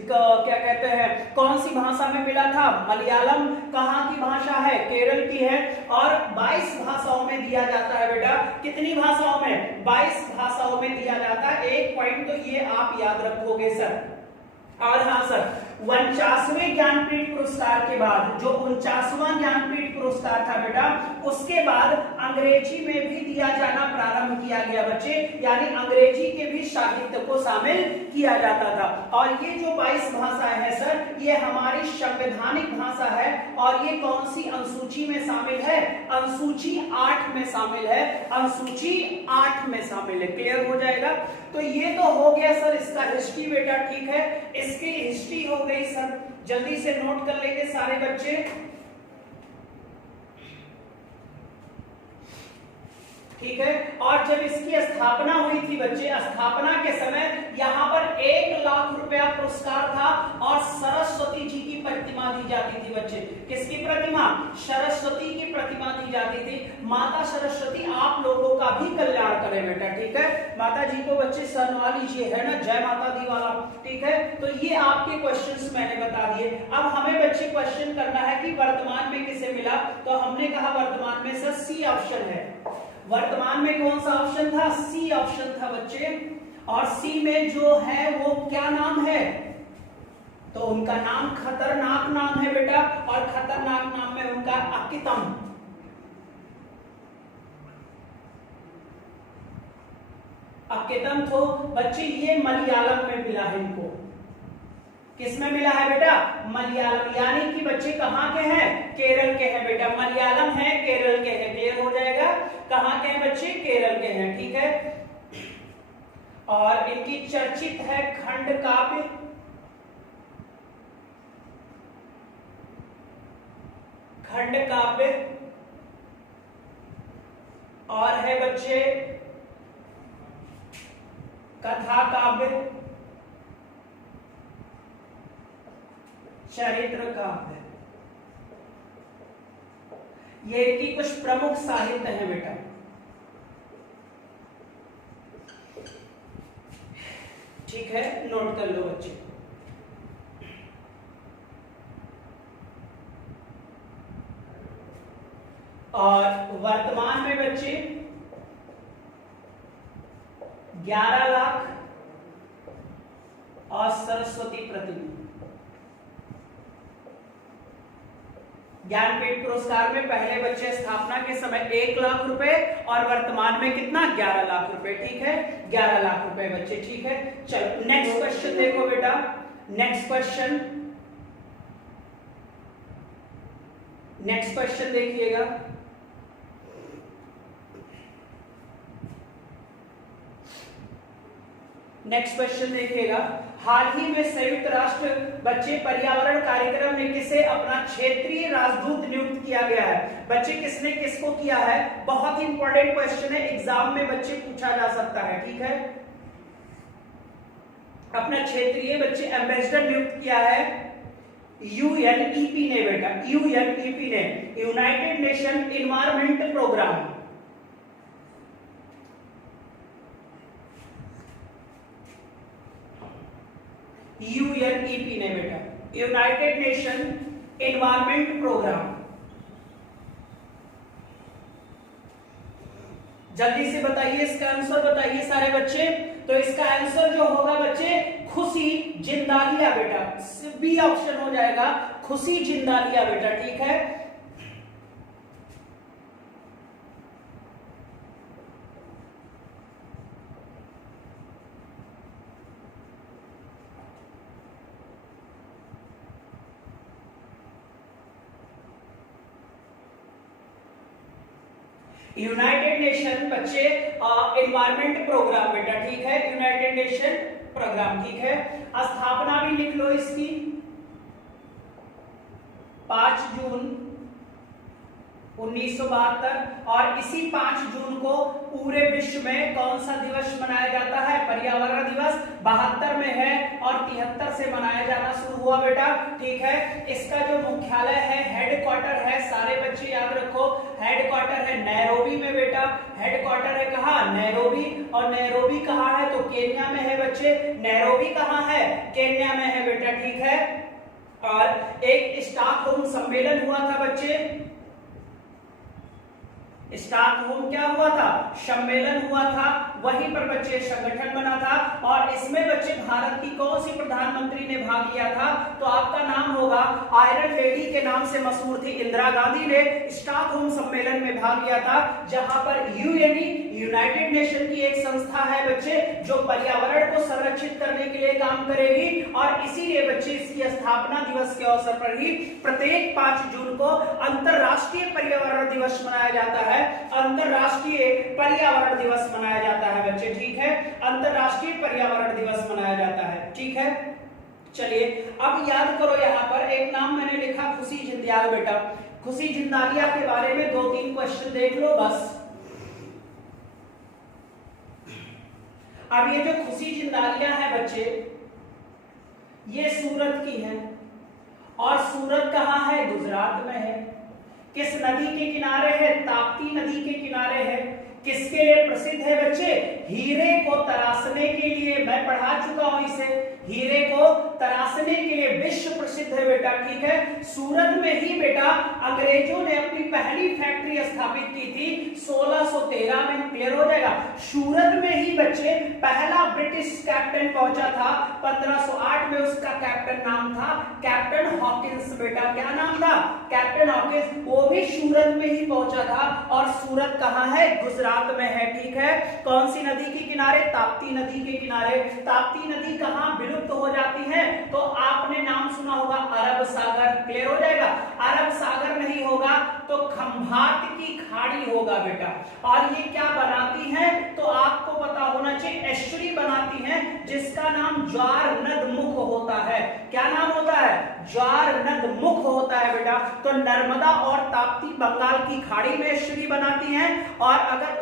क्या कहते हैं, कौन सी भाषा में मिला था? मलयालम। कहां की भाषा है? केरल की है। और 22 भाषाओं में दिया जाता है बेटा। कितनी भाषाओं में? 22 भाषाओं में दिया जाता है। एक पॉइंट तो ये आप याद रखोगे सर। और हाँ सर, 49वें ज्ञानपीठ पुरस्कार के बाद, जो 49वां ज्ञानपीठ पुरस्कार था बेटा, उसके बाद अंग्रेजी में भी दिया जाना प्रारंभ किया गया बच्चे, यानी अंग्रेजी के भी साहित्य को शामिल किया जाता था। और ये जो 22 भाषाएं हैं सर, ये हमारी संवैधानिक भाषा है। और ये कौन सी अनुसूची में शामिल है? अनुसूची 8 में शामिल है। अनुसूची 8 में शामिल है। क्लियर हो जाएगा? तो ये तो हो गया सर इसका हिस्ट्री बेटा, ठीक है। इसकी हिस्ट्री हो गई सर, जल्दी से नोट कर लेंगे सारे बच्चे। ठीक है। और जब इसकी स्थापना हुई थी बच्चे, स्थापना के समय यहाँ पर 1 लाख रुपया पुरस्कार था और सरस्वती जी की प्रतिमा दी जाती थी बच्चे। किसकी प्रतिमा? सरस्वती की प्रतिमा दी जाती थी। माता सरस्वती आप लोगों का भी कल्याण करे बेटा, ठीक है। माता जी को बच्चे सनवा लीजिए, है ना, जय माता दी वाला, ठीक है। तो ये आपके क्वेश्चंस मैंने बता दिए। अब हमें बच्चे क्वेश्चन करना है कि वर्तमान में किसे मिला। तो हमने कहा वर्तमान में सर सी ऑप्शन है। वर्तमान में कौन सा ऑप्शन था? सी ऑप्शन था बच्चे। और सी में जो है वो क्या नाम है? तो उनका नाम खतरनाक नाम है बेटा। और खतरनाक नाम में उनका अकितम। अकितम तो बच्चे ये मलयालम में मिला है इनको। किसमें मिला है बेटा? मलयालम। यानी कि बच्चे कहां के हैं? केरल के हैं बेटा। मलयालम है, केरल के हैं। क्लियर हो जाएगा? कहां के हैं बच्चे? केरल के हैं, ठीक है। और इनकी चर्चित है खंड काव्य। खंड काव्य। और है बच्चे कथा काव्य, चरित्र काव्य। ये इनकी कुछ प्रमुख साहित्य है बेटा। ठीक है, नोट कर लो बच्चे। और वर्तमान में बच्चे 11 लाख और सरस्वती प्रतिमा। ज्ञानपीठ पुरस्कार में पहले बच्चे स्थापना के समय 1 लाख रुपए और वर्तमान में कितना? 11 लाख रुपए, ठीक है। 11 लाख रुपए बच्चे, ठीक है। चलो नेक्स्ट क्वेश्चन देखो बेटा। नेक्स्ट क्वेश्चन देखिएगा। नेक्स्ट क्वेश्चन देखिएगा। हाल ही में संयुक्त राष्ट्र बच्चे पर्यावरण कार्यक्रम में किसे अपना क्षेत्रीय राजदूत नियुक्त किया गया है? बच्चे किसने किसको किया है, बहुत ही इंपॉर्टेंट क्वेश्चन है, एग्जाम में बच्चे पूछा जा सकता है। ठीक है, अपना क्षेत्रीय बच्चे एम्बेसडर नियुक्त किया है यूएनईपी ने बेटा, यूएनईपी ने, United Nation environment programme. UNEP ने बेटा, यूनाइटेड नेशन एनवायरमेंट प्रोग्राम। जल्दी से बताइए इसका आंसर, बताइए सारे बच्चे। तो इसका आंसर जो होगा बच्चे खुशी जिंदालिया बेटा, बी ऑप्शन हो जाएगा, खुशी जिंदालिया बेटा। ठीक है, यूनाइटेड नेशन बच्चे एनवायरमेंट प्रोग्राम बेटा। ठीक है, यूनाइटेड नेशन प्रोग्राम। ठीक है, स्थापना भी लिख लो इसकी, 5 जून 1972। और इसी 5 जून को पूरे विश्व में कौन सा दिवस मनाया जाता है, पर्यावरण दिवस। 72 में है और 73 से मनाया जाना शुरू हुआ बेटा। ठीक है, इसका जो मुख्यालय है, हेडक्वार्टर है, सारे बच्चे याद रखो, हेडक्वार्टर है नैरोबी में बेटा। हेडक्वार्टर है कहाँ, नैरोबी। और नैरोबी कहाँ है, तो केन्या में है बच्चे। नैरोबी कहाँ है, केन्या में है बेटा। ठीक है, और एक स्टॉकहोम सम्मेलन हुआ था बच्चे, स्टॉकहोम क्या हुआ था, सम्मेलन हुआ था, वहीं पर बच्चे संगठन बना था। और इसमें बच्चे भारत की कौन सी प्रधानमंत्री ने भाग लिया था, तो आपका नाम होगा, आयरन लेडी के नाम से मशहूर थी इंदिरा गांधी ने स्टॉकहोम सम्मेलन में भाग लिया था, जहां पर यूएनई, यूनाइटेड नेशन की एक संस्था है बच्चे, जो पर्यावरण को संरक्षित करने के लिए काम करेगी। और इसीलिए बच्चे इसकी स्थापना दिवस के अवसर पर ही प्रत्येक 5 जून को अंतरराष्ट्रीय पर्यावरण दिवस मनाया जाता है। अंतरराष्ट्रीय पर्यावरण दिवस मनाया जाता है बच्चे। ठीक है, अंतरराष्ट्रीय पर्यावरण दिवस मनाया जाता है। ठीक है, चलिए अब याद करो, यहां पर एक नाम मैंने लिखा खुशी जिंदाल बेटा। खुशी जिंदालिया के बारे में 2-3 क्वेश्चन देख लो बस। अब ये जो खुशी जिंदालिया है बच्चे, ये सूरत की है। और सूरत कहां है, गुजरात में है। किस नदी के किनारे है, ताप्ती नदी के किनारे है। किसके लिए प्रसिद्ध है बच्चे, हीरे को तराशने के लिए। मैं पढ़ा चुका हूं इसे, हीरे को तराशने के लिए विश्व प्रसिद्ध है बेटा। ठीक है, सूरत में ही बेटा अंग्रेजों ने अपनी पहली फैक्ट्री स्थापित की थी 1613 में। क्लियर हो जाएगा, सूरत में ही बच्चे पहला ब्रिटिश कैप्टन पहुंचा था 1508 में। उसका कैप्टन नाम था कैप्टन हॉकिंस बेटा। क्या नाम था, कैप्टन हॉकिंस। वो भी सूरत में ही पहुंचा था। और सूरत कहां है, गुजरात में है। ठीक है, कौन सी नदी के किनारे, ताप्ती नदी के किनारे। ताप्ती नदी कहां विलुप्त हो जाती है, तो आपने नाम सुना होगा अरब सागर। क्लियर हो जाएगा, अरब सागर नहीं होगा तो खंभात की खाड़ी होगा बेटा। और ये क्या बनाती है, तो आपको पता होना चाहिए, एस्चुरी बनाती है जिसका नाम ज्वार नद मुख होता है। क्या नाम होता है, ज्वार नद मुख होता है बेटा। तो नर्मदा और ताप्ती बंगाल की खाड़ी में एस्चुरी बनाती हैं। और अगर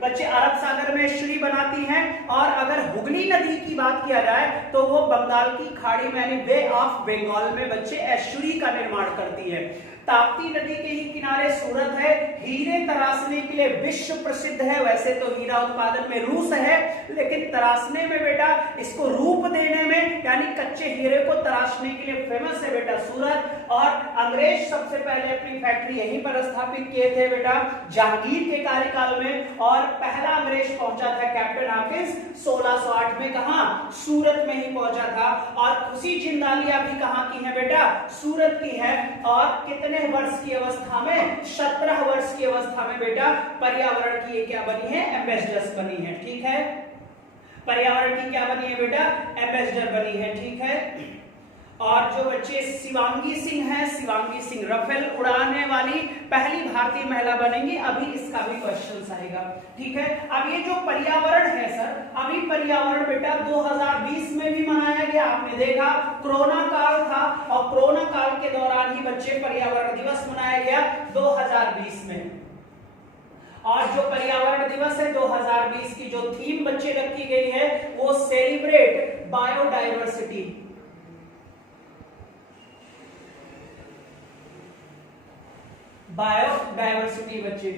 बच्चे अरब सागर में एस्चुरी बनाती हैं। और अगर हुगली नदी की बात किया जाए तो वो बंगाल की खाड़ी में यानी बे ऑफ बंगाल में बच्चे एस्चुरी का निर्माण करती है। ताप्ती नदी के ही किनारे सूरत है। हीरे तराशने के लिए विश्व प्रसिद्ध है। वैसे तो हीरा उत्पादन में रूस है, लेकिन तराशने में बेटा, इसको रूप देने में यानी कच्चे हीरे को तराशने के लिए फेमस है बेटा सूरत। और अंग्रेज सबसे पहले अपनी फैक्ट्री यहीं पर स्थापित किए थे बेटा, जहांगीर के कार्यकाल में। और पहला अंग्रेज पहुंचा था कैप्टन हॉकिंस 1608 में। कहा, सूरत में ही पहुंचा था। और खुशी जिंदालिया भी कहां की है बेटा, सूरत की है। और कितने वर्ष की अवस्था में, 17 वर्ष की अवस्था में बेटा पर्यावरण की ये क्या बनी है, एम्बेसडर बनी है। ठीक है, पर्यावरण की क्या बनी है बेटा, एम्बेसडर बनी है। ठीक है, और जो बच्चे शिवांगी सिंह है, शिवांगी सिंह राफेल उड़ाने वाली पहली भारतीय महिला बनेंगी। अभी इसका भी क्वेश्चन आएगा। ठीक है, अब ये जो पर्यावरण है सर, अभी पर्यावरण बेटा 2020 में भी मनाया गया, आपने देखा कोरोना काल था और कोरोना काल के दौरान ही बच्चे पर्यावरण दिवस मनाया गया 2020 में। और जो पर्यावरण दिवस है 2020 की जो थीम बच्चे रखी गई है वो सेलिब्रेट बायोडायवर्सिटी। बायोडायवर्सिटी बच्चे,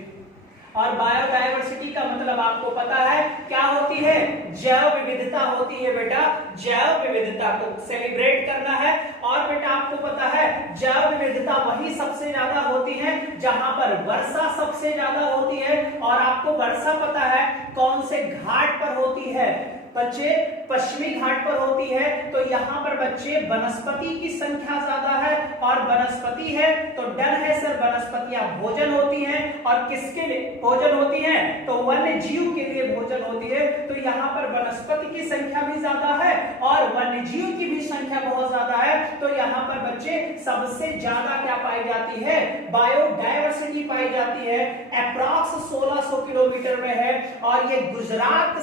और बायोडायवर्सिटी का मतलब आपको पता है क्या होती है, जैव विविधता होती है बेटा। जैव विविधता को सेलिब्रेट करना है। और बेटा आपको पता है जैव विविधता वही सबसे ज्यादा होती है जहां पर वर्षा सबसे ज्यादा होती है। और आपको वर्षा पता है कौन से घाट पर होती है बच्चे, पश्चिमी घाट पर होती है। तो यहाँ पर बच्चे वनस्पति की संख्या ज्यादा है, और वनस्पति है तो डर है सर वनस्पतियां भोजन होती हैं। और किसके लिए भोजन होती हैं, तो वन्य जीव के लिए भोजन होती है। तो यहाँ पर वनस्पति की संख्या भी ज्यादा है और वन्य जीव की भी संख्या बहुत ज्यादा है। तो यहाँ पर बच्चे सबसे ज्यादा क्या पाई जाती है, बायोडायवर्सिटी पाई जाती है। अप्रॉक्स 1600 किलोमीटर में है और ये गुजरात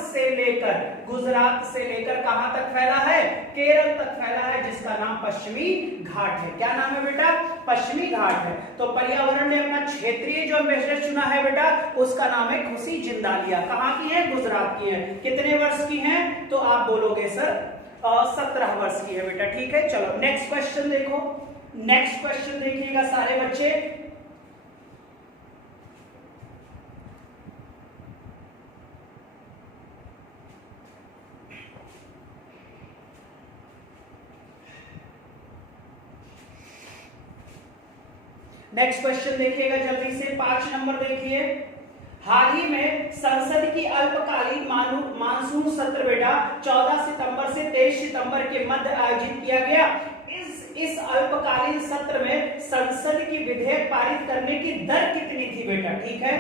से लेकर कहां तक फैला है, केरल तक फैला है, जिसका नाम पश्चिमी घाट है। क्या नाम है बेटा, पश्चिमी घाट है। तो पर्यावरण ने अपना क्षेत्रीय जो एम्बेसडर चुना है बेटा उसका नाम है खुशी जिंदालिया। कहां की है, गुजरात की है। कितने वर्ष की है, तो आप बोलोगे सर 17 वर्ष की है बेटा। ठीक है, चलो नेक्स्ट क्वेश्चन देखो। नेक्स्ट क्वेश्चन देखिएगा सारे बच्चे। नेक्स्ट क्वेश्चन देखिएगा जल्दी से, 5 नंबर देखिए। हाल ही में संसद की अल्पकालीन मानसून सत्र बेटा 14 सितंबर से 23 सितंबर के मध्य आयोजित किया गया। इस अल्पकालीन सत्र में संसद की विधेयक पारित करने की दर कितनी थी बेटा, ठीक है।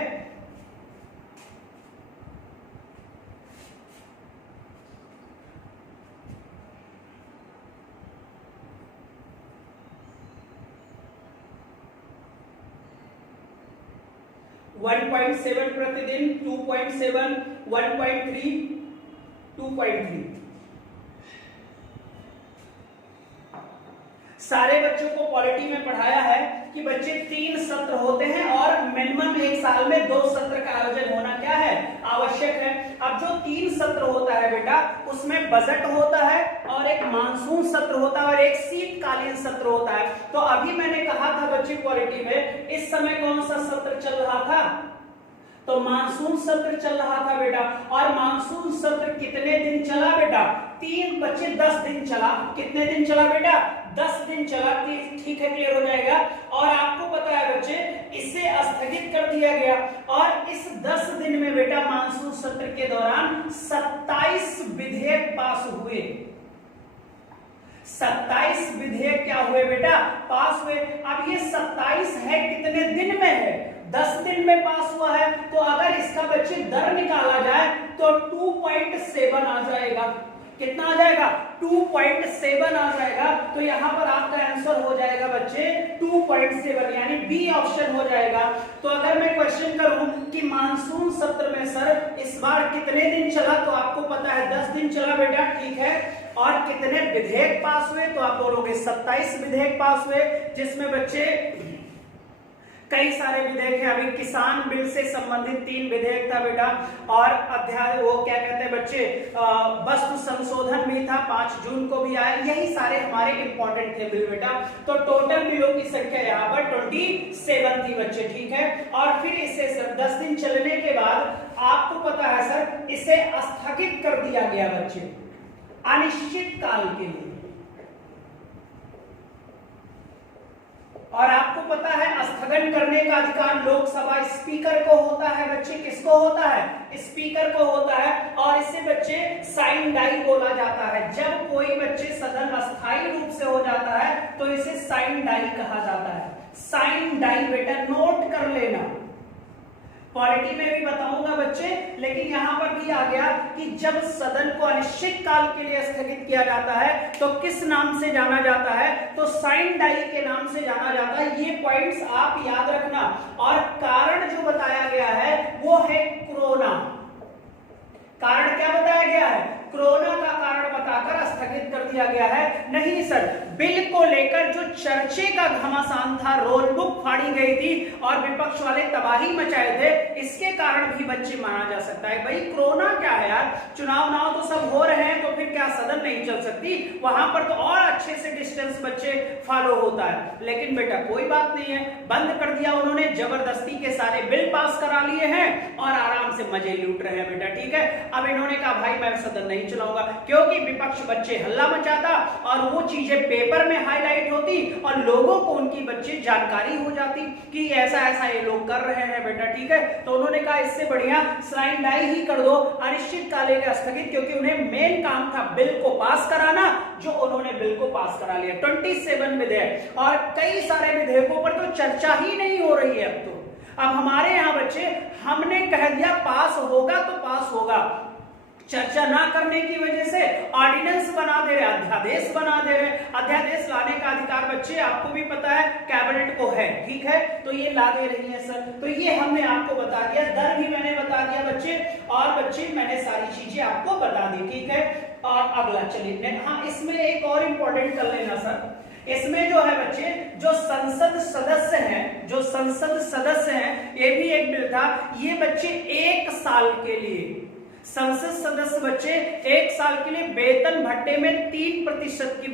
1.7 प्रतिदिन, 2.7, 1.3, 2.3। सारे बच्चों को पॉलिटी में पढ़ाया है कि बच्चे 3 सत्र होते हैं और मिनिमम एक साल में 2 सत्र का आयोजन होना क्या है, आवश्यक है। अब जो 3 सत्र होता है बेटा उसमें बजट होता है और एक मानसून सत्र होता है और एक शीतकालीन सत्र होता है। तो अभी मैंने कहा था बच्चे पॉलिटी में इस समय कौन सा सत्र चल रहा था, तो मानसून सत्र चल रहा था बेटा। और मानसून सत्र कितने दिन चला बेटा, 3 बच्चे 10 दिन चला। कितने दिन चला बेटा, 10 दिन चला। ठीक है, क्लियर हो जाएगा। और आपको पता है बच्चे इसे स्थगित कर दिया गया और इस 10 दिन में बेटा मानसून सत्र के दौरान 27 विधेयक पास हुए। 27 विधेयक क्या हुए बेटा, पास हुए। अब ये 27 है कितने दिन में है, 10 दिन में पास हुआ है। तो अगर इसका बच्चे दर निकाला जाए तो 2.7 आ जाएगा। कितना आ जाएगा, 2.7 आ जाएगा। तो यहां पर आपका आंसर हो जाएगा बच्चे 2.7, यानी बी ऑप्शन हो जाएगा। तो अगर मैं क्वेश्चन करूं कि मानसून सत्र में सर इस बार कितने दिन चला, तो आपको पता है 10 दिन चला बेटा, ठीक है। और कितने विधेयक पास हुए, तो आप बोलोगे 27 विधेयक पास हुए, जिसमें बच्चे कई सारे विधेयक है। अभी किसान बिल से संबंधित 3 विधेयक था बेटा, और अध्याय वो क्या कहते हैं बच्चे, वस्तु संशोधन भी था, 5 जून को भी आया। यही सारे हमारे इंपॉर्टेंट थे बिल बेटा। तो टोटल बिलों की संख्या यहाँ पर 27 थी बच्चे, ठीक है। और फिर इसे सर 10 दिन चलने के बाद आपको पता है सर इसे स्थगित कर दिया गया बच्चे, अनिश्चित काल के लिए। और आपको पता है स्थगन करने का अधिकार लोकसभा स्पीकर को होता है बच्चे। किसको होता है, स्पीकर को होता है। और इसे बच्चे साइन डाई बोला जाता है। जब कोई बच्चे सदन अस्थायी रूप से हो जाता है तो इसे साइन डाई कहा जाता है। साइन डाई बेटा नोट कर लेना, पॉलिटी में भी बताऊंगा बच्चे, लेकिन यहां पर भी आ गया कि जब सदन को अनिश्चित काल के लिए स्थगित किया जाता है तो किस नाम से जाना जाता है, तो साइन डाई के नाम से जाना जाता है। ये पॉइंट्स आप याद रखना। और कारण जो बताया गया है वो है कोरोना। कारण क्या बताया गया है, कोरोना का कारण बताकर स्थगित कर दिया गया है? नहीं सर, बिल को लेकर जो चर्चे का घमासान था, रोल बुक फाड़ी गई थी और विपक्ष वाले तबाही मचाए थे, इसके कारण भी बच्चे माना जा सकता है। भाई कोरोना क्या है यार, चुनाव नाव तो सब हो रहे हैं, तो फिर क्या सदन नहीं चल सकती? वहां पर तो और अच्छे से डिस्टेंस बच्चे फॉलो होता है। लेकिन बेटा कोई बात नहीं है, बंद कर दिया उन्होंने, जबरदस्ती के सारे बिल पास करा लिए हैं और आराम से मजे लूट रहे हैं बेटा। ठीक है, अब इन्होंने कहा भाई मैं सदन नहीं चलाऊंगा, क्योंकि विपक्ष बच्चे हल्ला मचाता और वो चीजें पेपर में हाईलाइट होती और लोगों को उनकी बच्चे जानकारी हो जाती कि ऐसा ऐसा ये लोग कर रहे हैं बेटा। ठीक है, तो उन्होंने कहा इससे बढ़िया स्लाइन डाई ही कर दो, अनिश्चितकालीन स्थगित, क्योंकि उन्हें मेन काम था बिल को पास कराना, जो उन्होंने बिल को पास करा लिया। 27 विधेयक और कई सारे विधेयकों पर तो चर्चा ही नहीं हो रही है अब तो। अब हमारे यहाँ बच्चे, हमने कह दिया पास होगा तो पास होगा, चर्चा ना करने की वजह से ऑर्डिनेंस बना दे रहे, अध्यादेश बना दे रहे। अध्यादेश लाने का अधिकार बच्चे आपको भी पता है कैबिनेट को है, ठीक है, तो ये ला दे रही है सर। तो ये हमने आपको बता दिया, दर भी मैंने बता दिया बच्चे, और बच्चे मैंने सारी चीजें आपको बता दी। ठीक है, और अगला चलिए, हाँ इसमें एक और इंपॉर्टेंट कर लेना सर, इसमें जो है बच्चे, जो संसद सदस्य हैं, जो संसद सदस्य हैं, ये भी एक बिल था। ये बच्चे 1 साल के लिए, संसद सदस्य बच्चे 1 साल के लिए वेतन भत्ते में 3% की,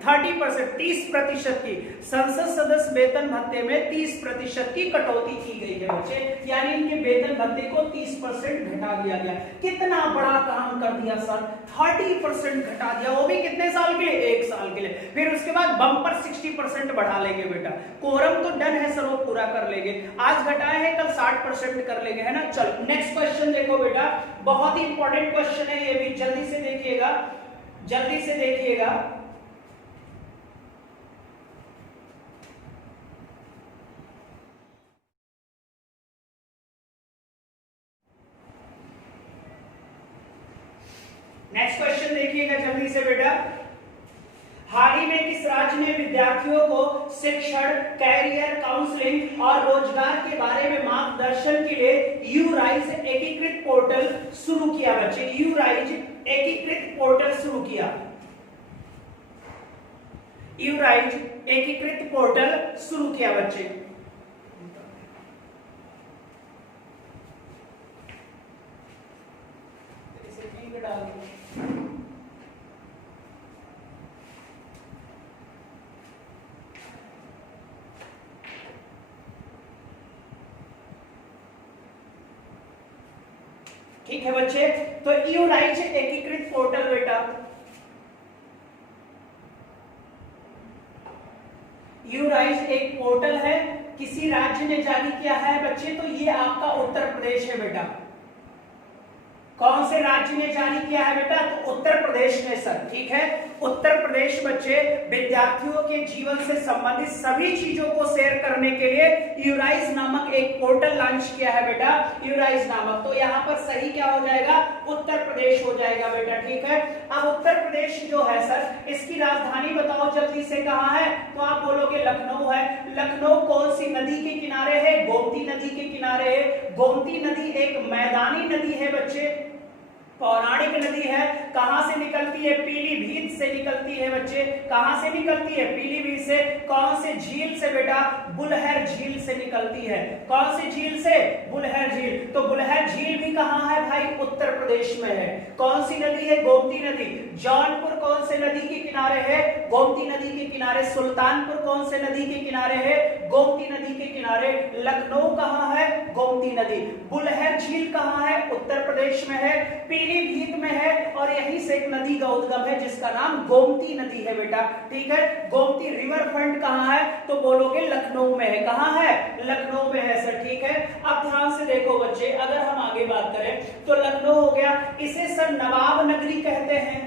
30% की, संसद सदस्य वेतन भत्ते में 30% की कटौती की गई है बच्चे, यानी इनके वेतन भत्ते को 30% घटा दिया गया। कितना बड़ा काम कर दिया सर, 30% घटा दिया, वो भी कितने साल के लिए? 1 साल के लिए। फिर उसके बाद बम्पर 60% बढ़ा लेंगे बेटा, कोरम तो डन है सर, वो पूरा कर लेंगे, आज घटाए हैं कल 60% कर लेंगे, है ना। चलो नेक्स्ट क्वेश्चन देखो बेटा, बहुत ही इंपॉर्टेंट क्वेश्चन है ये भी, जल्दी से देखिएगा, जल्दी से देखिएगा। नेक्स्ट क्वेश्चन देखिएगा जल्दी से बेटा। हाल ही में किस राज्य ने विद्यार्थियों को शिक्षण, कैरियर काउंसलिंग और रोजगार के बारे में मार्गदर्शन के लिए यूराइज एकीकृत पोर्टल शुरू किया बच्चे? यूराइज एकीकृत पोर्टल शुरू किया, यूराइज एकीकृत पोर्टल शुरू किया बच्चे। ठीक है बच्चे, तो यूराइज एकीकृत पोर्टल बेटा, यूराइज एक पोर्टल है, किसी राज्य ने जारी किया है बच्चे, तो ये आपका उत्तर प्रदेश है बेटा। कौन से राज्य ने जारी किया है बेटा? तो उत्तर प्रदेश ने सर। ठीक है, उत्तर प्रदेश बच्चे विद्यार्थियों के जीवन से संबंधित सभी चीजों को शेयर करने के लिए यूराइज नामक एक पोर्टल लॉन्च किया है बेटा, यूराइज नामक। तो यहाँ पर सही क्या हो जाएगा? उत्तर प्रदेश हो जाएगा बेटा। ठीक है, अब उत्तर प्रदेश जो है सर, इसकी राजधानी बताओ जल्दी से, कहाँ है? तो आप बोलोगे लखनऊ है। लखनऊ कौन सी नदी के किनारे है? गोमती नदी के किनारे है। गोमती नदी एक मैदानी नदी है बच्चे, पौराणिक नदी है। कहां से निकलती है? पीलीभीत से निकलती है बच्चे। कहां से निकलती है? पीलीभीत से। कौन से झील से बेटा? बुलहर झील से निकलती है। कौन सी झील से? बुलहर झील। तो बुलहर झील भी कहां है भाई? उत्तर प्रदेश में है। कौन सी नदी है? गोमती नदी। जौनपुर कौन से नदी के किनारे है? गोमती नदी के किनारे। सुल्तानपुर कौन से नदी के किनारे है? गोमती नदी के किनारे। लखनऊ कहां है? गोमती नदी। बुलहर झील कहां है? उत्तर प्रदेश में है, पीलीभीत में है, और यहीं से एक नदी का उद्गम है जिसका नाम गोमती नदी है बेटा। ठीक है, गोमती रिवर फ्रंट कहां है? तो बोलोगे लखनऊ में है। कहां है? लखनऊ में है सर। ठीक है, अब ध्यान से देखो बच्चे, अगर हम आगे बात करें तो लखनऊ हो गया, इसे सर नवाब नगरी कहते हैं,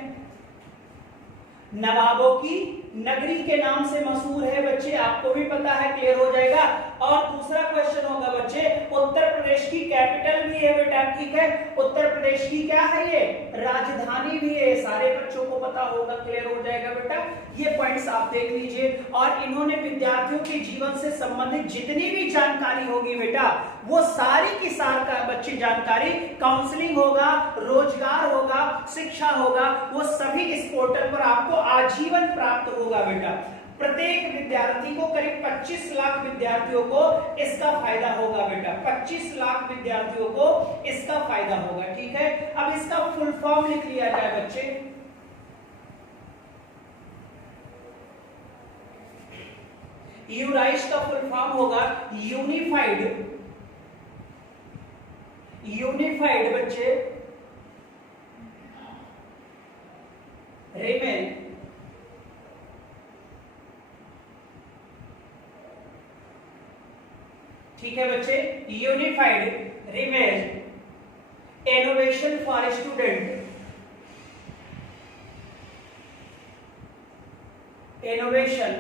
नवाबों की नगरी के नाम से मशहूर है बच्चे, आपको भी पता है, क्लियर हो जाएगा। और दूसरा क्वेश्चन होगा बच्चे, उत्तर प्रदेश की कैपिटल भी है बेटा। ठीक है, उत्तर प्रदेश की क्या है? ये राजधानी भी है, सारे बच्चों को पता होगा, क्लियर हो जाएगा बेटा। ये पॉइंट्स आप देख लीजिए। और इन्होंने विद्यार्थियों के जीवन से संबंधित जितनी भी जानकारी होगी बेटा, वो सारी की सार का बच्चे जानकारी, काउंसलिंग होगा, रोजगार होगा, शिक्षा होगा, वो सभी इस पोर्टल पर आपको आजीवन प्राप्त होगा बेटा। प्रत्येक विद्यार्थी को करीब 25 लाख विद्यार्थियों को इसका फायदा होगा बेटा, 25 लाख विद्यार्थियों को इसका फायदा होगा, ठीक है। अब इसका फुल फॉर्म लिख लिया जाए बच्चे। यूराइज का फुल फॉर्म होगा यूनिफाइड बच्चे रेमेन ठीक है बच्चे, unified remain innovation for student, innovation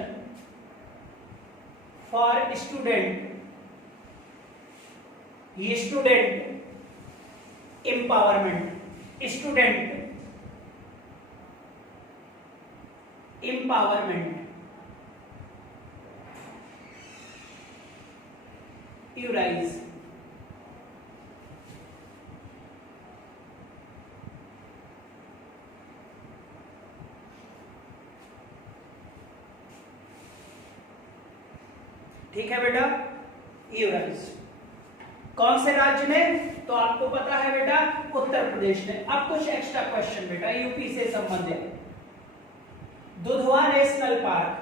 for student, ये स्टूडेंट एम्पावरमेंट, स्टूडेंट एम्पावरमेंट, यूराइज। ठीक है बेटा, यूराइज कौन से राज्य में, तो आपको पता है बेटा उत्तर प्रदेश में। अब कुछ एक्स्ट्रा क्वेश्चन बेटा यूपी से संबंधित। दुधवा नेशनल पार्क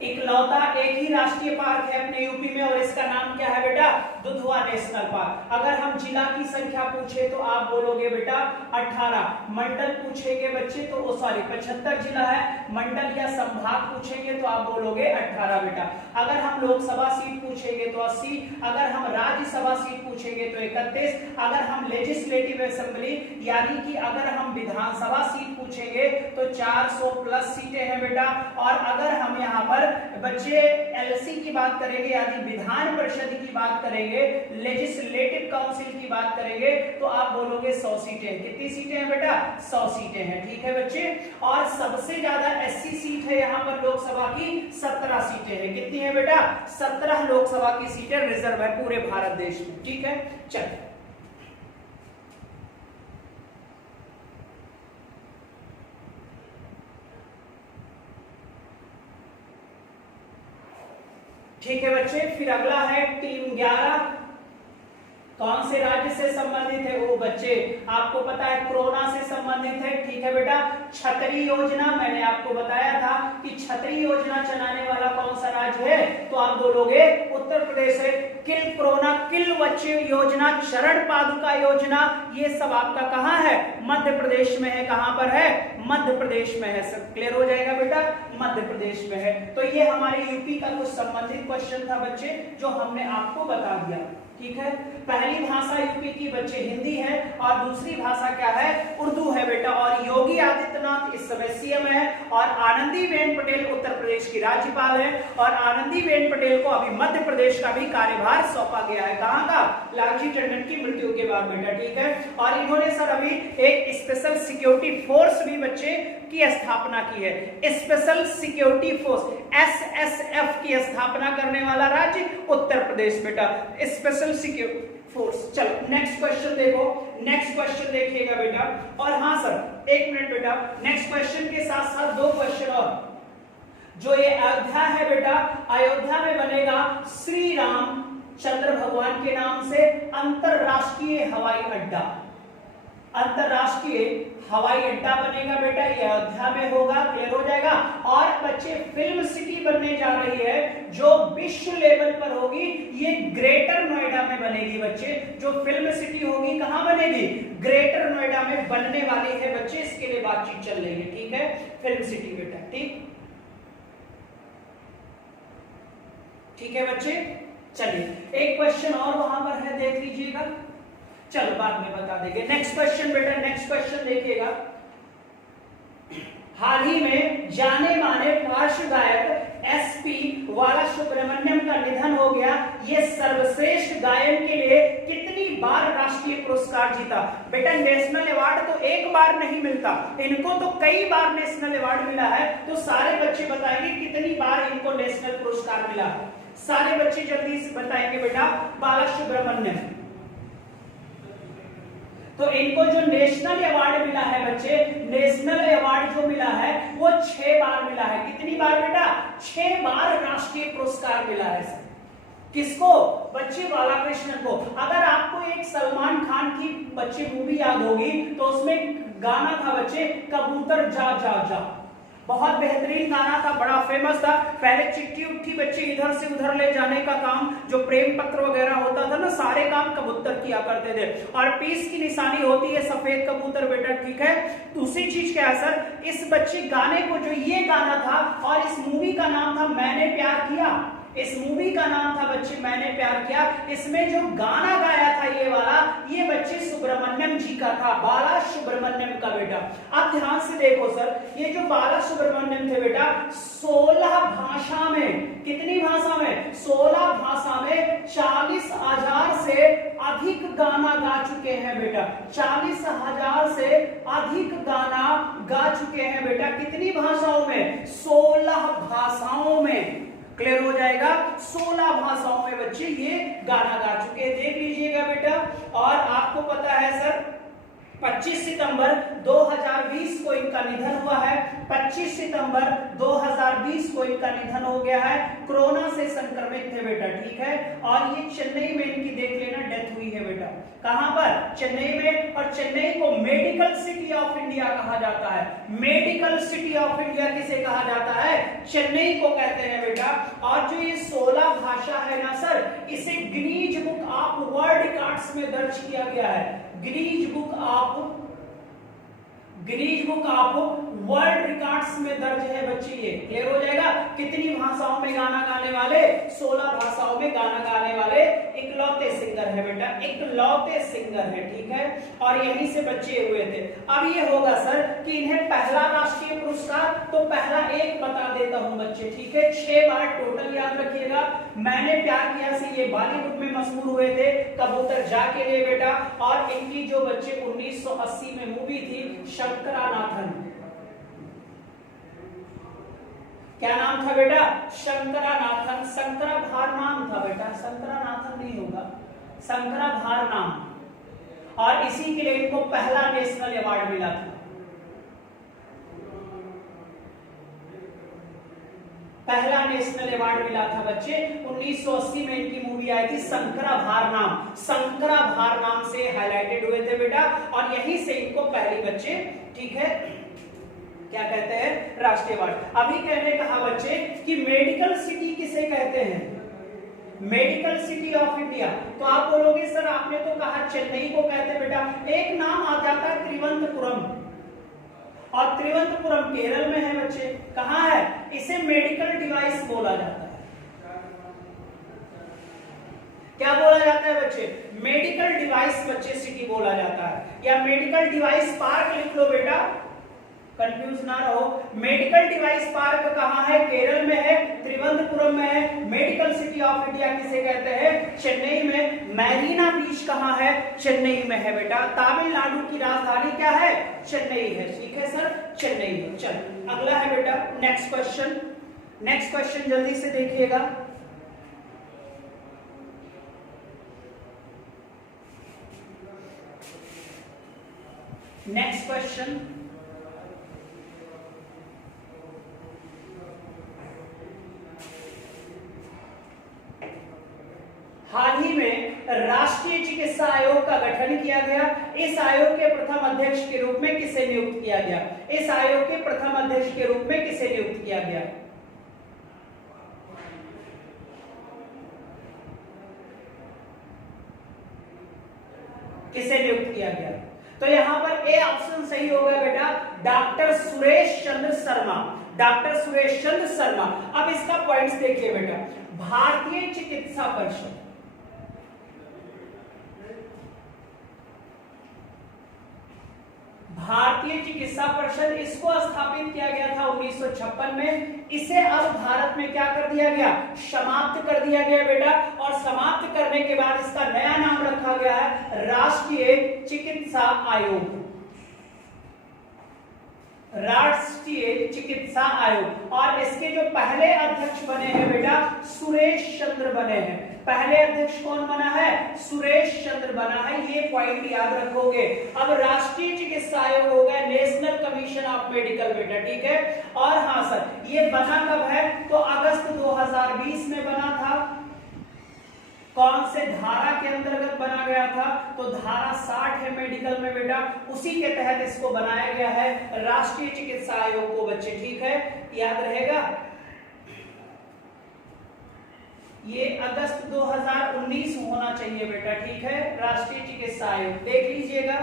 इकलौता एक ही राष्ट्रीय पार्क है अपने यूपी में और इसका नाम क्या है बेटा, दुधवा नेशनल पार्क। अगर हम जिला की संख्या पूछे तो आप बोलोगे बेटा 18, मंडल पूछेंगे बच्चे तो सॉरी 75 जिला है, मंडल या संभाग पूछेंगे तो आप बोलोगे 18 बेटा। अगर हम लोकसभा सीट पूछेंगे तो 80, अगर हम राज्यसभा सीट पूछेंगे तो 31, अगर हम लेजिस्लेटिव असेंबली यानी कि अगर हम विधानसभा सीट पूछेंगे तो 400 प्लस सीटें हैं बेटा। और अगर हम यहाँ पर बच्चे एलसी की बात करेंगे यानी विधान परिषद की बात करेंगे, लेजिस्लेटिव काउंसिल की बात करेंगे तो आप बोलोगे 100 सीटें। कितनी सीटें हैं बेटा, 100 सीटें हैं, ठीक है बच्चे। और सबसे ज्यादा एससी सीट है यहाँ पर लोकसभा की 17 सीटें हैं। कितनी है बेटा, 17 लोकसभा की सीटें रिजर्व है पूरे भारत देश में, ठीक है। चल ठीक है बच्चे, फिर अगला है टीम 11 कौन से राज्य से संबंधित है, वो बच्चे आपको पता है कोरोना से संबंधित है, ठीक है बेटा। छतरी योजना मैंने आपको बताया था कि छतरी योजना चलाने वाला कौन सा राज्य है, तो आप बोलोगे उत्तर प्रदेश है। किल कोरोना किल बच्चे योजना, चरण पादुका योजना, ये सब आपका कहां है, मध्य प्रदेश में है। कहां पर है, मध्य प्रदेश में है। सब क्लियर हो जाएगा बेटा, मध्य प्रदेश में है। तो ये हमारे यूपी का कुछ संबंधित क्वेश्चन था बच्चे जो हमने आपको बता दिया, ठीक है। पहली भाषा यूपी की बच्चे हिंदी है और दूसरी भाषा क्या है, उर्दू है बेटा। और योगी आदित्यनाथ इस समय सीएम है और आनंदीबेन पटेल उत्तर प्रदेश की राज्यपाल है। और आनंदीबेन पटेल को अभी मध्य प्रदेश का भी कार्यभार सौंपा गया है। कहां का, लालजी टंडन की मृत्यु के बाद बेटा, ठीक है। और इन्होंने सर अभी एक स्पेशल सिक्योरिटी फोर्स भी बच्चे की स्थापना की है। स्पेशल सिक्योरिटी फोर्स एसएसएफ की स्थापना करने वाला राज्य उत्तर प्रदेश बेटा, स्पेशल सिक्योरिटी फोर्स। चलो नेक्स्ट क्वेश्चन देखो, नेक्स्ट क्वेश्चन देखिएगा बेटा। और हाँ सर एक मिनट बेटा, नेक्स्ट क्वेश्चन के साथ साथ दो क्वेश्चन और। जो ये अयोध्या है बेटा, अयोध्या में बनेगा श्री राम चंद्र भगवान के नाम से अंतरराष्ट्रीय हवाई अड्डा, अंतरराष्ट्रीय हवाई अड्डा बनेगा बेटा, ये अयोध्या में होगा। क्लियर हो जाएगा। और बच्चे फिल्म सिटी बनने जा रही है जो विश्व लेवल पर होगी, ये ग्रेटर नोएडा में बनेगी बच्चे। जो फिल्म सिटी होगी कहां बनेगी, ग्रेटर नोएडा में बनने वाली है बच्चे। इसके लिए बातचीत चल रही है, ठीक है, फिल्म सिटी बेटा, ठीक है बच्चे। चलिए एक क्वेश्चन और वहां पर है, देख लीजिएगा। चलो बाद में बता देंगे। नेक्स्ट क्वेश्चन बेटा, नेक्स्ट क्वेश्चन देखिएगा। हाल ही में जाने माने पार्श्व गायक एसपी बाला सुब्रमण्यम का निधन हो गया। ये सर्वश्रेष्ठ गायन के लिए कितनी बार राष्ट्रीय पुरस्कार जीता बेटा। नेशनल अवार्ड तो एक बार नहीं मिलता, इनको तो कई बार नेशनल अवार्ड मिला है। तो सारे बच्चे बताएंगे कितनी बार इनको नेशनल पुरस्कार मिला। सारे बच्चे जल्दी से बताएंगे बेटा। बाला सुब्रमण्यम तो इनको जो नेशनल अवार्ड मिला है बच्चे, नेशनल अवार्ड जो मिला है वो 6 बार मिला है। कितनी बार बेटा? 6 बार राष्ट्रीय पुरस्कार मिला है सर। किसको? बच्चे बालाकृष्णन को। अगर आपको एक सलमान खान की बच्चे मूवी याद होगी तो उसमें गाना था बच्चे, कबूतर जा जा जा, बहुत बेहतरीन गाना था, बड़ा फेमस था। पहले चिट्ठी उट्ठी बच्चे इधर से उधर ले जाने का काम, जो प्रेम पत्र वगैरह होता था ना, सारे काम कबूतर किया करते थे। और पीस की निशानी होती है सफेद कबूतर बेटा, ठीक है। दूसरी चीज क्या है सर, इस बच्चे गाने को, जो ये गाना था और इस मूवी का नाम था मैंने प्यार किया, इस मूवी का नाम था बच्चे मैंने प्यार किया। इसमें जो गाना गाया था ये वाला, ये बच्चे सुब्रमण्यम जी का था, बाला सुब्रमण्यम का बेटा। अब ध्यान से देखो सर, ये जो बाला सुब्रमण्यम थे बेटा, 16 भाषा में, कितनी भाषा में? 16 भाषा में 40,000 से अधिक गाना गा चुके हैं बेटा, 40,000 से अधिक गाना गा चुके हैं बेटा। कितनी भाषाओं में? 16 भाषाओं में। क्लियर हो जाएगा? 16 भाषाओं में बच्चे ये गाना गा चुके हैं, देख लीजिएगा बेटा। और आपको पता है सर, 25 सितंबर 2020 को इनका निधन हुआ है। 25 सितंबर 2020 को इनका निधन हो गया है। कोरोना से संक्रमित थे बेटा, ठीक है। और ये चेन्नई में इनकी देख लेना डेथ हुई है बेटा। कहां पर? चेन्नई में। और चेन्नई को मेडिकल सिटी ऑफ इंडिया कहा जाता है। मेडिकल सिटी ऑफ इंडिया किसे कहा जाता है? चेन्नई को कहते हैं बेटा। और जो ये 16 भाषा है ना सर, इसे Guinness book of world records में दर्ज किया गया है। Guinness book of world records में दर्ज है बच्चे। ये क्लियर हो जाएगा? कितनी भाषाओं में गाना गाने वाले? 16 भाषाओं में गाना गाने वाले इकलौते सिंगर है बेटा, इकलौते सिंगर है, ठीक है। और यहीं से बच्चे हुए थे। अब ये होगा सर कि इन्हें पहला राष्ट्रीय पुरस्कार, तो पहला एक बता देता हूं बच्चे, ठीक है। 6 बार टोटल याद रखिएगा। मैंने प्यार किया से ये बॉलीवुड में मशहूर हुए थे, कबूतर जा के लिए बेटा। और इनकी जो बच्चे 1980 में मूवी थी शंकरानाथन, क्या नाम था बेटा? शंकरानाथन। शंकराभार नाम था बेटा, शंकरानाथन नहीं होगा, शंकराभार नाम। और इसी के लिए इनको पहला नेशनल अवार्ड मिला था। पहला नेशनल अवार्ड मिला था बच्चे 1980 में। इनकी मूवी आई थी शंकराभार नाम, शंकराभार नाम से हाईलाइटेड हुए थे बेटा। और यहीं से इनको पहले बच्चे, ठीक है, क्या कहते हैं? राष्ट्रीय अवार्ड। अभी कहने कहा बच्चे कि मेडिकल सिटी किसे कहते हैं? Medical city of India. तो आप बोलोगे सर आपने तो कहा चेन्नई को कहते हैं बेटा। एक नाम आ जाता है त्रिवंतपुरम, और त्रिवंतपुरम केरल में है बच्चे। कहां है? इसे मेडिकल डिवाइस बोला जाता है। क्या बोला जाता है बच्चे? मेडिकल डिवाइस बच्चे सिटी बोला जाता है। या मेडिकल डिवाइस पार्क लिख लो बेटा, कंफ्यूज ना रहो। मेडिकल डिवाइस पार्क कहां है? केरल में है, त्रिवंतपुरम में है। मेडिकल सिटी ऑफ इंडिया किसे कहते हैं? चेन्नई में। मैरीना बीच कहां है? चेन्नई में है बेटा। तमिलनाडु की राजधानी क्या है? चेन्नई है, ठीक है सर, चेन्नई है। चल अगला है बेटा नेक्स्ट क्वेश्चन। नेक्स्ट क्वेश्चन जल्दी से देखिएगा। नेक्स्ट क्वेश्चन, हाल ही में राष्ट्रीय चिकित्सा आयोग का गठन किया गया। इस आयोग के प्रथम अध्यक्ष के रूप में किसे नियुक्त किया गया? इस आयोग के प्रथम अध्यक्ष के रूप में किसे नियुक्त किया गया? किसे नियुक्त किया गया? तो यहां पर ए ऑप्शन सही होगा बेटा, डॉक्टर सुरेश चंद्र शर्मा। डॉक्टर सुरेश चंद्र शर्मा। अब इसका पॉइंट्स देखिए बेटा। भारतीय चिकित्सा परिषद, भारतीय चिकित्सा परिषद, इसको स्थापित किया गया था 1956 में। इसे अब भारत में क्या कर दिया गया? समाप्त कर दिया गया बेटा। और समाप्त करने के बाद इसका नया नाम रखा गया है राष्ट्रीय चिकित्सा आयोग। राष्ट्रीय चिकित्सा आयोग। और इसके जो पहले अध्यक्ष बने हैं बेटा, सुरेश चंद्र बने हैं। पहले अध्यक्ष कौन बना है? सुरेश चंद्र बना है, ये पॉइंट याद रखोगे। अब राष्ट्रीय चिकित्सा आयोग हो गया नेशनल कमीशन ऑफ मेडिकल बेटा, ठीक है। और हाँ सर, ये बना कब है? तो अगस्त 2020 में बना था। कौन से धारा के अंतर्गत बना गया था? तो धारा 60 है मेडिकल में बेटा, उसी के तहत इसको बनाया गया है राष्ट्रीय चिकित्सा आयोग को बच्चे, ठीक है, याद रहेगा। ये अगस्त 2019 होना चाहिए बेटा, ठीक है, राष्ट्रीय चिकित्सा आयोग देख लीजिएगा।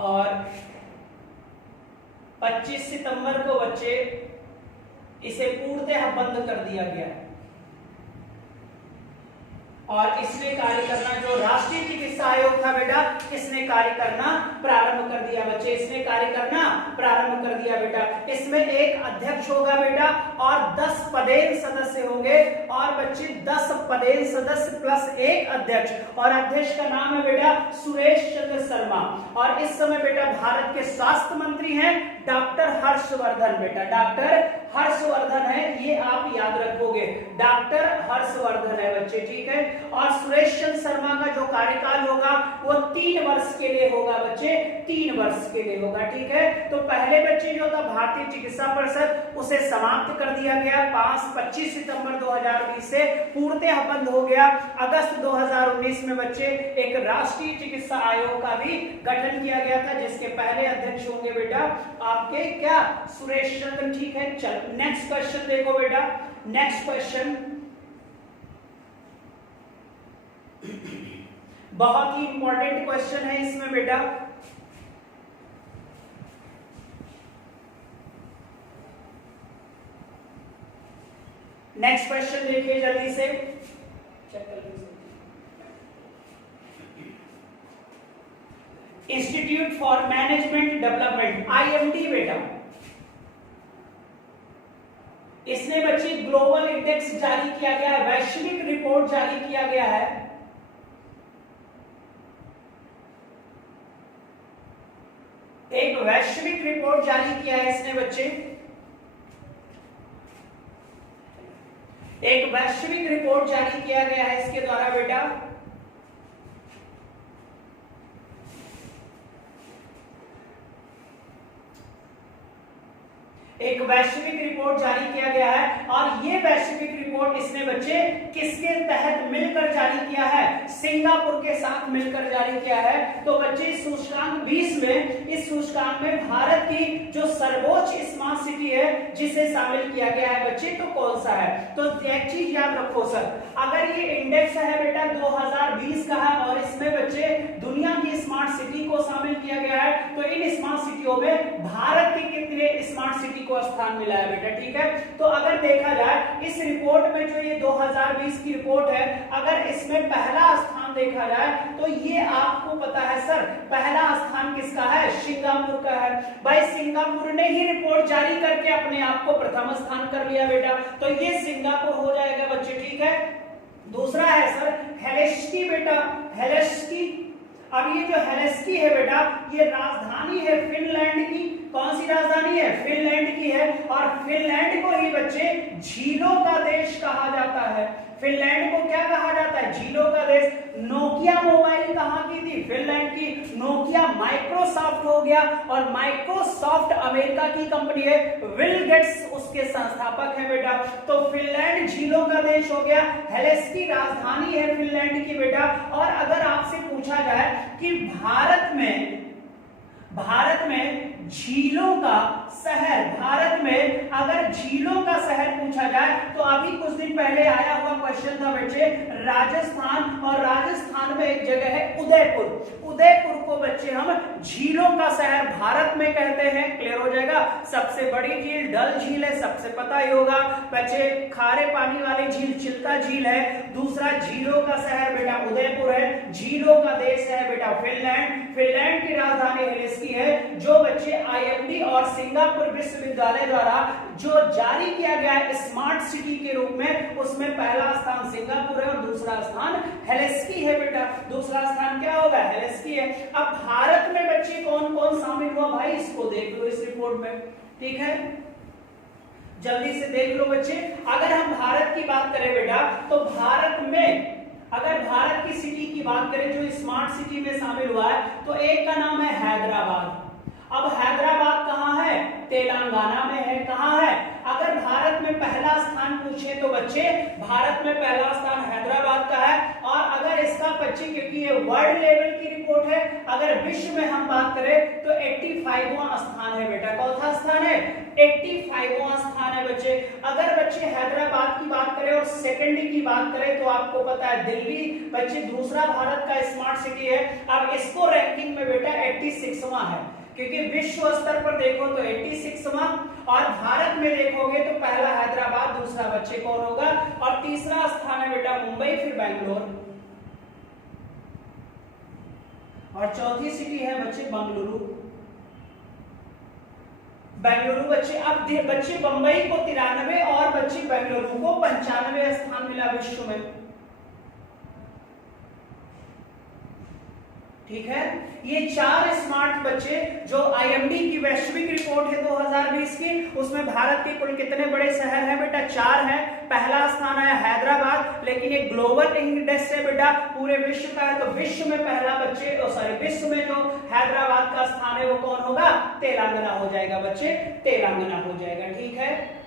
और 25 सितंबर को बच्चे इसे पूर्णतः बंद कर दिया गया है। और इसने कार्य करना, जो राष्ट्रीय चिकित्सा आयोग था बेटा, इसने कार्य करना प्रारंभ कर दिया बच्चे, इसने कार्य करना प्रारंभ कर दिया बेटा। इसमें एक अध्यक्ष होगा बेटा और 10 पदेन सदस्य होंगे, और बच्चे 10 पदेन सदस्य प्लस एक अध्यक्ष, और अध्यक्ष का नाम है बेटा सुरेश चंद्र शर्मा। और इस समय बेटा भारत के स्वास्थ्य मंत्री हैं डॉक्टर हर्षवर्धन बेटा, डॉक्टर हर्षवर्धन है, ये आप याद रखोगे, डॉक्टर हर्षवर्धन है बच्चे, ठीक है। और सुरेश चंद्र शर्मा का जो कार्यकाल होगा वो 3 वर्ष के लिए होगा बच्चे, 3 वर्ष के लिए होगा, ठीक है। तो पहले बच्चे जो था भारतीय चिकित्सा परिषद, उसे समाप्त कर दिया गया 25 सितंबर 2020 से पूर्णतः बंद हो गया। अगस्त 2019 में बच्चे एक राष्ट्रीय चिकित्सा आयोग का भी गठन किया गया था, जिसके पहले अध्यक्ष होंगे बेटा आपके क्या? सुरेश चंद्र, ठीक है। चलो नेक्स्ट क्वेश्चन देखो बेटा, नेक्स्ट क्वेश्चन बहुत ही इंपॉर्टेंट क्वेश्चन है इसमें बेटा। नेक्स्ट क्वेश्चन देखिए जल्दी से, चेक कर लीजिए। Institute for management development, IMD बेटा, इसने बच्चे ग्लोबल इंडेक्स जारी किया गया है, वैश्विक रिपोर्ट जारी किया गया है। एक वैश्विक रिपोर्ट जारी किया है इसने बच्चे, एक वैश्विक रिपोर्ट जारी किया गया है इसके द्वारा बेटा। एक वैश्विक रिपोर्ट जारी किया गया है, और ये वैश्विक रिपोर्ट इसने बच्चे किसके तहत मिलकर जारी किया है? सिंगापुर के साथ मिलकर जारी किया है। तो बच्चे सूचकांक 20 में, इस सूचकांक में भारत की जो सर्वोच्च स्मार्ट सिटी है जिसे शामिल किया गया है बच्चे, तो कौन सा है? तो एक चीज याद रखो सर, अगर ये इंडेक्स है बेटा 2020 का है और इसमें बच्चे दुनिया की स्मार्ट सिटी को शामिल किया गया है, तो इन स्मार्ट सिटियों में भारत की कितने स्मार्ट सिटी को स्थान मिला है बेटा, ठीक है। तो अगर देखा जाए इस रिपोर्ट में, जो ये 2020 की रिपोर्ट है, अगर इसमें पहला स्थान देखा जाए तो ये आपको पता है सर, पहला स्थान किसका है? सिंगापुर का है। भाई सिंगापुर ने ही रिपोर्ट जारी करके अपने आप को प्रथम स्थान कर लिया बेटा, तो ये सिंगापुर हो जाएगा बच्चे, ठीक है। दूसरा है सर हेलेसिंकी बेटा, हेलेसिंकी। अब ये जो हेलेसिंकी है बेटा, ये राजधानी है फिनलैंड की। कौन सी राजधानी है? फिनलैंड की है। और फिनलैंड को ही बच्चे झीलों का देश कहा जाता है। फिनलैंड को क्या कहा जाता है? झीलों का देश। नोकिया मोबाइल कहाँ की थी? फिनलैंड की। नोकिया माइक्रोसॉफ्ट हो गया, और माइक्रोसॉफ्ट अमेरिका की कंपनी है, बिल गेट्स उसके संस्थापक है बेटा। तो फिनलैंड झीलों का देश हो गया, हेलेसिंकी राजधानी है फिनलैंड की बेटा। और अगर आपसे पूछा जाए कि भारत में झीलों का शहर, भारत में अगर झीलों का शहर पूछा जाए, तो अभी कुछ दिन पहले आया हुआ क्वेश्चन था बच्चे राजस्थान, और राजस्थान में एक जगह है उदयपुर। उदयपुर को बच्चे हम झीलों का शहर भारत में कहते हैं। क्लियर हो जाएगा। सबसे बड़ी झील डल झील है, सबसे पता ही होगा बच्चे। खारे पानी वाली झील चिल्का झील है। दूसरा झीलों का शहर बेटा उदयपुर है। झीलों का देश है बेटा फिनलैंड। फिनलैंड की राजधानी हेलेसिंकी है, जो बच्चे IMD और सिंगापुर विश्वविद्यालय द्वारा जो जारी किया गया है स्मार्ट सिटी के रूप में, उसमें पहला स्थान सिंगापुर है और दूसरा स्थान हेलेस्की है बेटा। दूसरा स्थान क्या होगा? हेलेस्की है। अब भारत में बच्चे कौन कौन शामिल हुआ भाई, इसको देख लो इस रिपोर्ट में, ठीक है, जल्दी से देख लो बच्चे। अगर हम भारत की बात करें बेटा, तो भारत में अगर भारत की सिटी की बात करें जो स्मार्ट सिटी में शामिल हुआ है, तो एक का नाम है हैदराबाद। अब हैदराबाद कहाँ है? तेलंगाना में है। कहाँ है? अगर भारत में पहला स्थान पूछे तो बच्चे भारत में पहला स्थान हैदराबाद का है। और अगर इसका बच्चे, क्योंकि ये वर्ल्ड लेवल की रिपोर्ट है, अगर विश्व में हम बात करें तो 85वां स्थान है बेटा। कौन सा स्थान है? 85वां स्थान है बच्चे। अगर बच्चे हैदराबाद की बात करें और सेकंड की बात करें तो आपको पता है दिल्ली बच्चे दूसरा भारत का स्मार्ट सिटी है। अब इसको रैंकिंग में बेटा 86वां है, क्योंकि विश्व स्तर पर देखो तो 86वां, और भारत में देखोगे तो पहला हैदराबाद, दूसरा बच्चे कौन होगा, और तीसरा स्थान है बेटा मुंबई, फिर बेंगलोर, और चौथी सिटी है बच्चे बंगलुरु। बेंगलुरु बच्चे, अब बच्चे बंबई को 93 और बच्चे बेंगलुरु को 95 स्थान मिला विश्व में, ठीक है। ये 4 स्मार्ट बच्चे जो आईएमडी की वैश्विक रिपोर्ट है 2020 की, उसमें भारत के कुल कितने बड़े शहर हैं बेटा? 4 हैं। पहला स्थान है हैदराबाद, लेकिन ये ग्लोबल इंडेक्स है बेटा, पूरे विश्व का है, तो विश्व में पहला बच्चे विश्व में जो हैदराबाद का स्थान है वो कौन होगा? तेलंगाना हो जाएगा बच्चे, तेलंगाना हो जाएगा, ठीक है।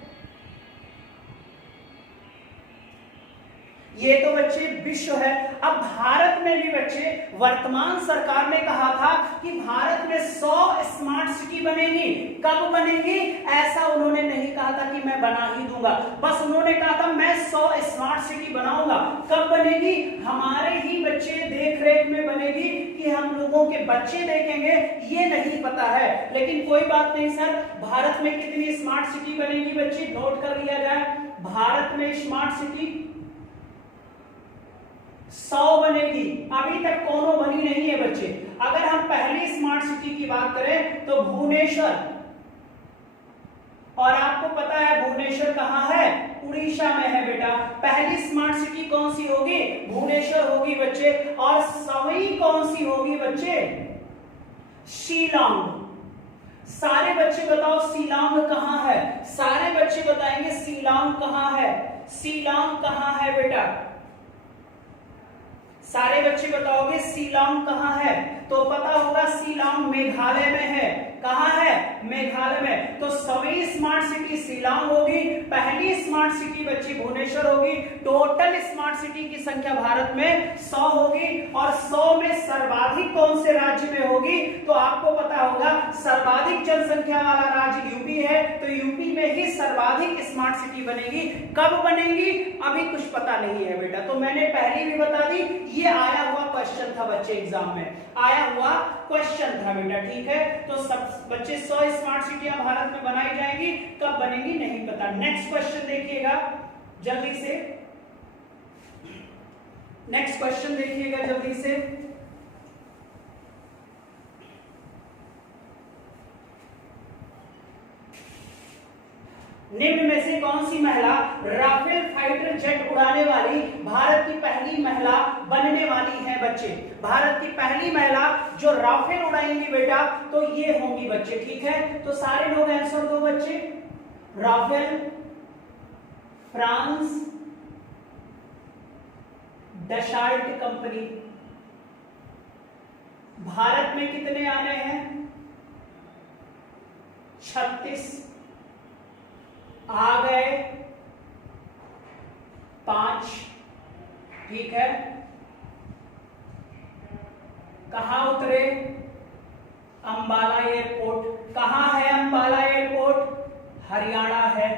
ये तो बच्चे विश्व है। अब भारत में भी बच्चे वर्तमान सरकार ने कहा था कि भारत में 100 स्मार्ट सिटी बनेगी। कब बनेगी ऐसा उन्होंने नहीं कहा था कि मैं बना ही दूंगा, बस उन्होंने कहा था मैं 100 स्मार्ट सिटी बनाऊंगा। कब बनेगी? हमारे ही बच्चे देख रेख में बनेगी कि हम लोगों के बच्चे देखेंगे, ये नहीं पता है। लेकिन कोई बात नहीं सर, भारत में कितनी स्मार्ट सिटी बनेगी बच्चे, नोट कर लिया जाए। भारत में स्मार्ट सिटी 100 बनेगी, अभी तक कोनो बनी नहीं है बच्चे। अगर हम पहली स्मार्ट सिटी की बात करें तो भुवनेश्वर, और आपको पता है भुवनेश्वर कहां है? उड़ीसा में है बेटा। पहली स्मार्ट सिटी कौन सी होगी? भुवनेश्वर होगी बच्चे। और 100वीं कौन सी होगी बच्चे? शिलांग। सारे बच्चे बताओ शिलांग कहां है? सारे बच्चे बताएंगे शिलांग कहां है। शिलांग कहां है बेटा? सारे बच्चे बताओगे शिलांग कहां है, तो पता होगा शिलांग मेघालय में है। कहां है? मेघालय में। तो 100वीं स्मार्ट सिटी शिलांग होगी, पहली स्मार्ट सिटी बच्ची भुवनेश्वर होगी। टोटल स्मार्ट सिटी की संख्या भारत में 100 होगी। और 100 में सर्वाधिक कौन से राज्य में होगी? तो आपको पता होगा सर्वाधिक जनसंख्या वाला राज्य यूपी है, तो यूपी में ही सर्वाधिक स्मार्ट सिटी बनेगी। कब बनेगी अभी कुछ पता नहीं है बेटा, तो मैंने पहले भी बता दी, ये आया हुआ क्वेश्चन था बच्चे, एग्जाम में आया हुआ क्वेश्चन था बेटा, ठीक है। तो सब बच्चे 100 स्मार्ट सिटियां भारत में बनाई जाएंगी, कब बनेगी नहीं पता। नेक्स्ट क्वेश्चन देखिएगा जल्दी से, नेक्स्ट क्वेश्चन देखिएगा जल्दी से। निम्न में से कौन सी महिला राफेल फाइटर जेट उड़ाने वाली भारत की पहली महिला बनने वाली है बच्चे? भारत की पहली महिला जो राफेल उड़ाएंगी बेटा, तो ये होंगी बच्चे, ठीक है। तो सारे लोग आंसर दो बच्चे। Rafale, France, Dassault company. Bharat में कितने आने हैं? 36 आ गए, 5, ठीक है। कहां उतरे? अंबाला एयरपोर्ट। कहां है अंबाला एयरपोर्ट? हरियाणा है।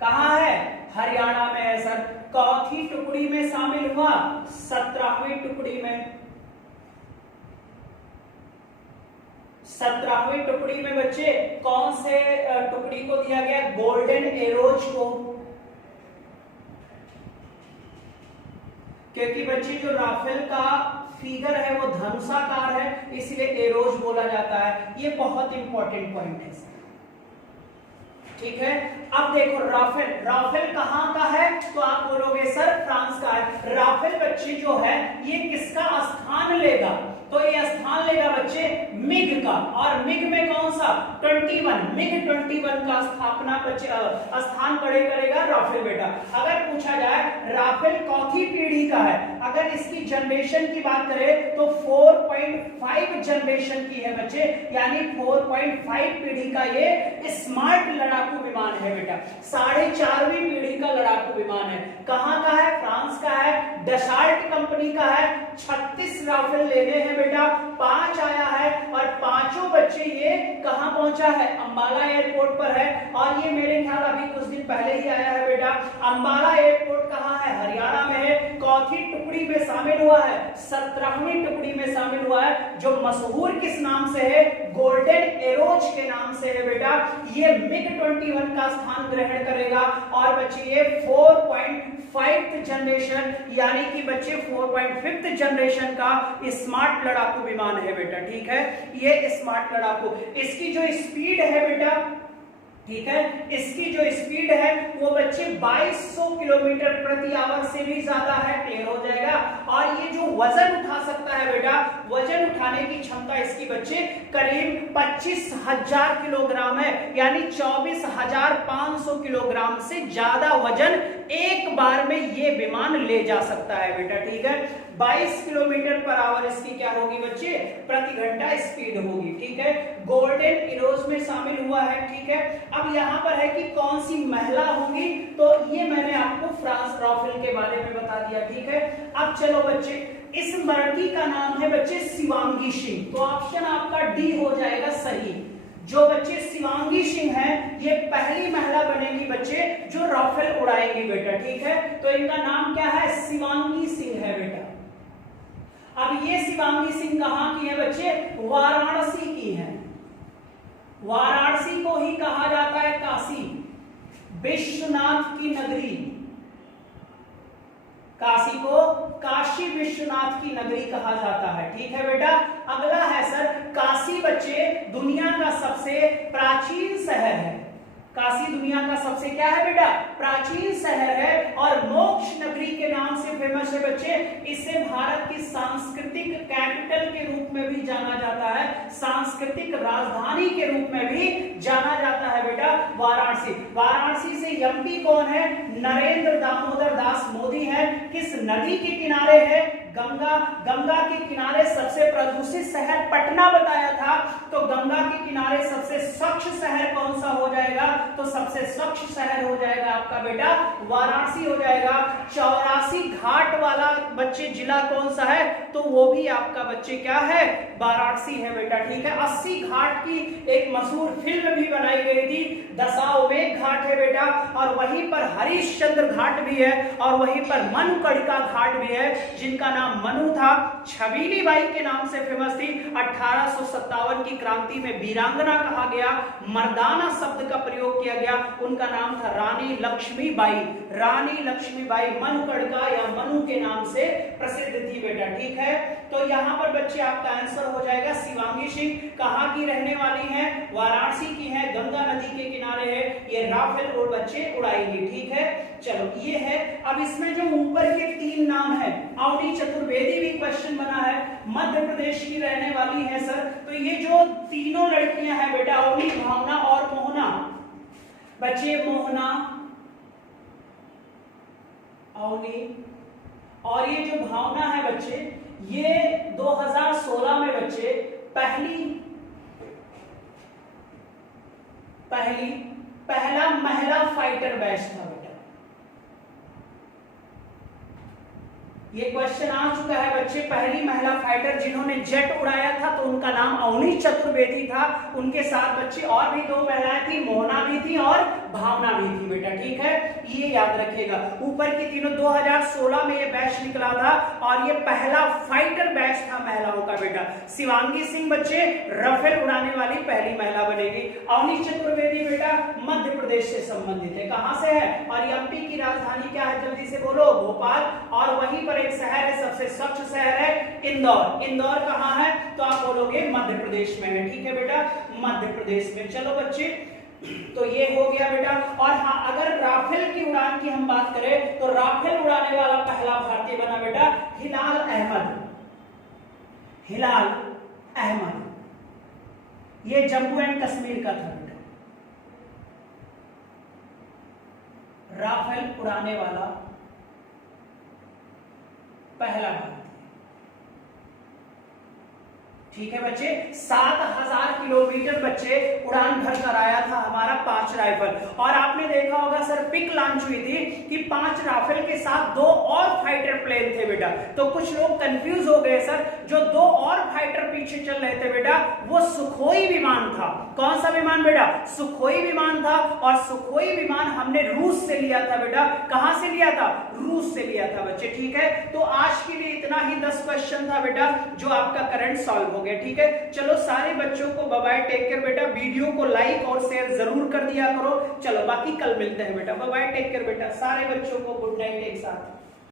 कहां है? हरियाणा में है सर। चौथी टुकड़ी में शामिल हुआ? 17वीं टुकड़ी में। 17वीं टुकड़ी में बच्चे कौन से टुकड़ी को दिया गया? गोल्डन एरोज को, क्योंकि बच्चे जो राफेल का फिगर है वो धनुषाकार है, इसलिए एरोज बोला जाता है। ये बहुत इंपॉर्टेंट पॉइंट है, ठीक है। अब देखो राफेल, राफेल कहाँ का है तो आप बोलोगे सर फ्रांस का है। राफेल बच्चे जो है ये किसका स्थान लेगा, तो ये स्थान लेगा बच्चे मिग का, और मिग में कौन सा 21, मिग 21 का स्थापना बच्चे स्थान खड़े करेगा राफेल बेटा। अगर पूछा जाए राफेल कौथी पीढ़ी का है, अगर इसकी जनरेशन की बात करें तो 4.5 जनरेशन की है बच्चे, यानी 4.5 पीढ़ी का ये स्मार्ट लड़ाकू विमान है बेटा। 4.5वीं पीढ़ी का लड़ाकू विमान है। कहां का है, फ्रांस का है, डसाल्ट कंपनी का है। 36 राफेल लेने हैं बेटा, 5 आया है, और पांचों बच्चे ये कहां पहुंचा है, अंबाला एयरपोर्ट पर है। और ये मेरे ख्याल अभी कुछ दिन पहले ही आया है बेटा। अंबाला एयरपोर्ट कहां है, हरियाणा में है। चौथी टुकड़ी में शामिल हुआ है, 17वीं टुकड़ी में शामिल हुआ है, जो मशहूर किस नाम से है, गोल्डन एरोज के नाम से है बेटा। ये मिग 21 का स्थान ग्रहण करेगा। और बच्चे ये 4.5th जनरेशन यानी कि बच्चे 4.5th जनरेशन का स्मार्ट लड़ाकू विमान है बेटा। ठीक है, ये स्मार्ट लड़ाकू, इसकी जो स्पीड है बेटा, ठीक है, इसकी जो स्पीड है वो बच्चे 2200 किलोमीटर प्रति आवर से भी ज्यादा है। क्लियर हो जाएगा। और ये जो वजन उठा सकता है बेटा, वजन उठाने की क्षमता इसकी बच्चे करीब 25,000 किलोग्राम है, यानी 24,500 किलोग्राम से ज्यादा वजन एक बार में ये विमान ले जा सकता है बेटा। ठीक है, 22 किलोमीटर पर आवर इसकी क्या होगी बच्चे, प्रति घंटा स्पीड होगी। ठीक है, गोल्डन इरोज में शामिल हुआ है। ठीक है, अब यहाँ पर है कि कौन सी महिला होंगी, तो ये मैंने आपको फ्रांस राफेल के बारे में बता दिया। ठीक है, अब चलो बच्चे, इस लड़की का नाम है बच्चे शिवांगी सिंह, तो ऑप्शन आपका डी हो जाएगा सही। जो बच्चे शिवांगी सिंह है ये पहली महिला बनेगी बच्चे जो राफेल उड़ाएंगी बेटा। ठीक है, तो इनका नाम क्या है, शिवांगी सिंह है बेटा। अब ये शिवांगी सिंह कहां की है बच्चे, वाराणसी की है। वाराणसी को ही कहा जाता है काशी विश्वनाथ की नगरी, काशी को काशी विश्वनाथ की नगरी कहा जाता है। ठीक है बेटा, अगला है सर, काशी बच्चे दुनिया का सबसे प्राचीन शहर है। काशी दुनिया का सबसे क्या है बेटा, प्राचीन शहर है, और मोक्ष नगरी के नाम से फेमस है बच्चे। इसे भारत की सांस्कृतिक कैपिटल के रूप में भी जाना जाता है, सांस्कृतिक राजधानी के रूप में भी जाना जाता है बेटा वाराणसी। वाराणसी से एमपी कौन है, नरेंद्र दामोदर दास मोदी है। किस नदी के किनारे है, गंगा। गंगा के किनारे सबसे प्रदूषित शहर पटना बताया था, तो गंगा के किनारे सबसे स्वच्छ शहर कौन सा हो जाएगा, तो सबसे स्वच्छ शहर हो जाएगा आपका बेटा वाराणसी हो जाएगा। 84 घाट वाला बच्चे जिला कौन सा है, तो वो भी आपका बच्चे क्या है, वाराणसी है बेटा। ठीक है, 80 घाट की एक मशहूर फिल्म भी बनाई गई थी, दशाश्वमेध घाट है बेटा, और वहीं पर हरिश्चंद्र घाट भी है, और वहीं पर मनुकणिका घाट भी है, जिनका नाम मनु था। छबीली बाई के नाम से फेमस थी। 1857 की क्रांति में वीरांगना कहा गया, मर्दाना शब्द का प्रयोग किया गया, उनका नाम था रानी लक्ष्मीबाई। रानी लक्ष्मीबाई मनुकणिका या मनु के नाम से प्रसिद्ध थी बेटा। ठीक है, तो यहाँ पर बच्चे आपका आंसर हो जाएगा शिवांगी सिंह। कहाँ की रहने वाली है, वाराणसी की है, गंगा नदी के किनारे है, ये राफेल और बच्चे उड़ाएंगे। ठीक है, चलो ये है। अब इसमें जो ऊपर के 3 नाम है, अवनी चतुर्वेदी भी क्वेश्चन बना है, मध्य प्रदेश की रहने वाली है सर। तो ये जो तीनों लड़कियां हैं बेटा, अवनी, भावना और मोहना बच्चे, मोहना, अवनी और ये जो भावना है बच्चे, ये 2016 में बच्चे पहला महिला फाइटर बैच था बेटा। ये क्वेश्चन आ चुका है बच्चे, पहली महिला फाइटर जिन्होंने जेट उड़ाया था, तो उनका नाम अवनी चतुर्वेदी था। उनके साथ बच्चे और भी 2 महिलाएं थी, मोहना भी थी और भावना भी थी बेटा। ठीक है, ये याद रखिएगा। ऊपर की तीनों 2016 में ये बैच निकला था, और ये पहला फाइटर बैच था महिलाओं का बेटा। शिवांगी सिंह बच्चे राफेल उड़ाने वाली पहली महिला बनेगी। अवनी चतुर्वेदी बेटा मध्य प्रदेश से संबंधित है। कहां से है, और एमपी की राजधानी क्या है, जल्दी से बोलो, भोपाल। और वहीं पर एक शहर है, सबसे स्वच्छ शहर है इंदौर। इंदौर कहां है, तो आप बोलोगे मध्य प्रदेश में है। ठीक है बेटा, मध्य प्रदेश में। चलो बच्चे, तो ये हो गया बेटा। और हाँ, अगर राफेल की उड़ान की हम बात करें तो राफेल उड़ाने वाला पहला भारतीय बना बेटा हिलाल अहमद। हिलाल अहमद, ये जम्मू एंड कश्मीर का था बेटा। राफेल उड़ाने वाला पहला भारतीय। ठीक है बच्चे, 7000 किलोमीटर बच्चे उड़ान भर कर आया था हमारा 5 राइफल। और आपने देखा होगा सर पिक लॉन्च हुई थी कि 5 राफेल के साथ 2 और फाइटर प्लेन थे बेटा। तो कुछ लोग कंफ्यूज हो गए सर, जो 2 और फाइटर पीछे चल रहे थे बेटा वो सुखोई विमान था। कौन सा विमान बेटा? सुखोई विमान था। और सुखोई विमान हमने रूस से लिया था बेटा। कहां से लिया था? रूस से लिया था बच्चे। ठीक है, तो आज के लिए इतना ही 10 क्वेश्चन था बेटा जो आपका करंट सॉल्व हो गया। ठीक है, चलो सारे बच्चों को बाय बाय, टेक केयर बेटा। वीडियो को लाइक और शेयर जरूर कर दिया करो। चलो बाकी कल मिलते हैं बेटा। बाय बाय, टेक केयर बेटा। सारे बच्चों को गुड नाइट एक साथ।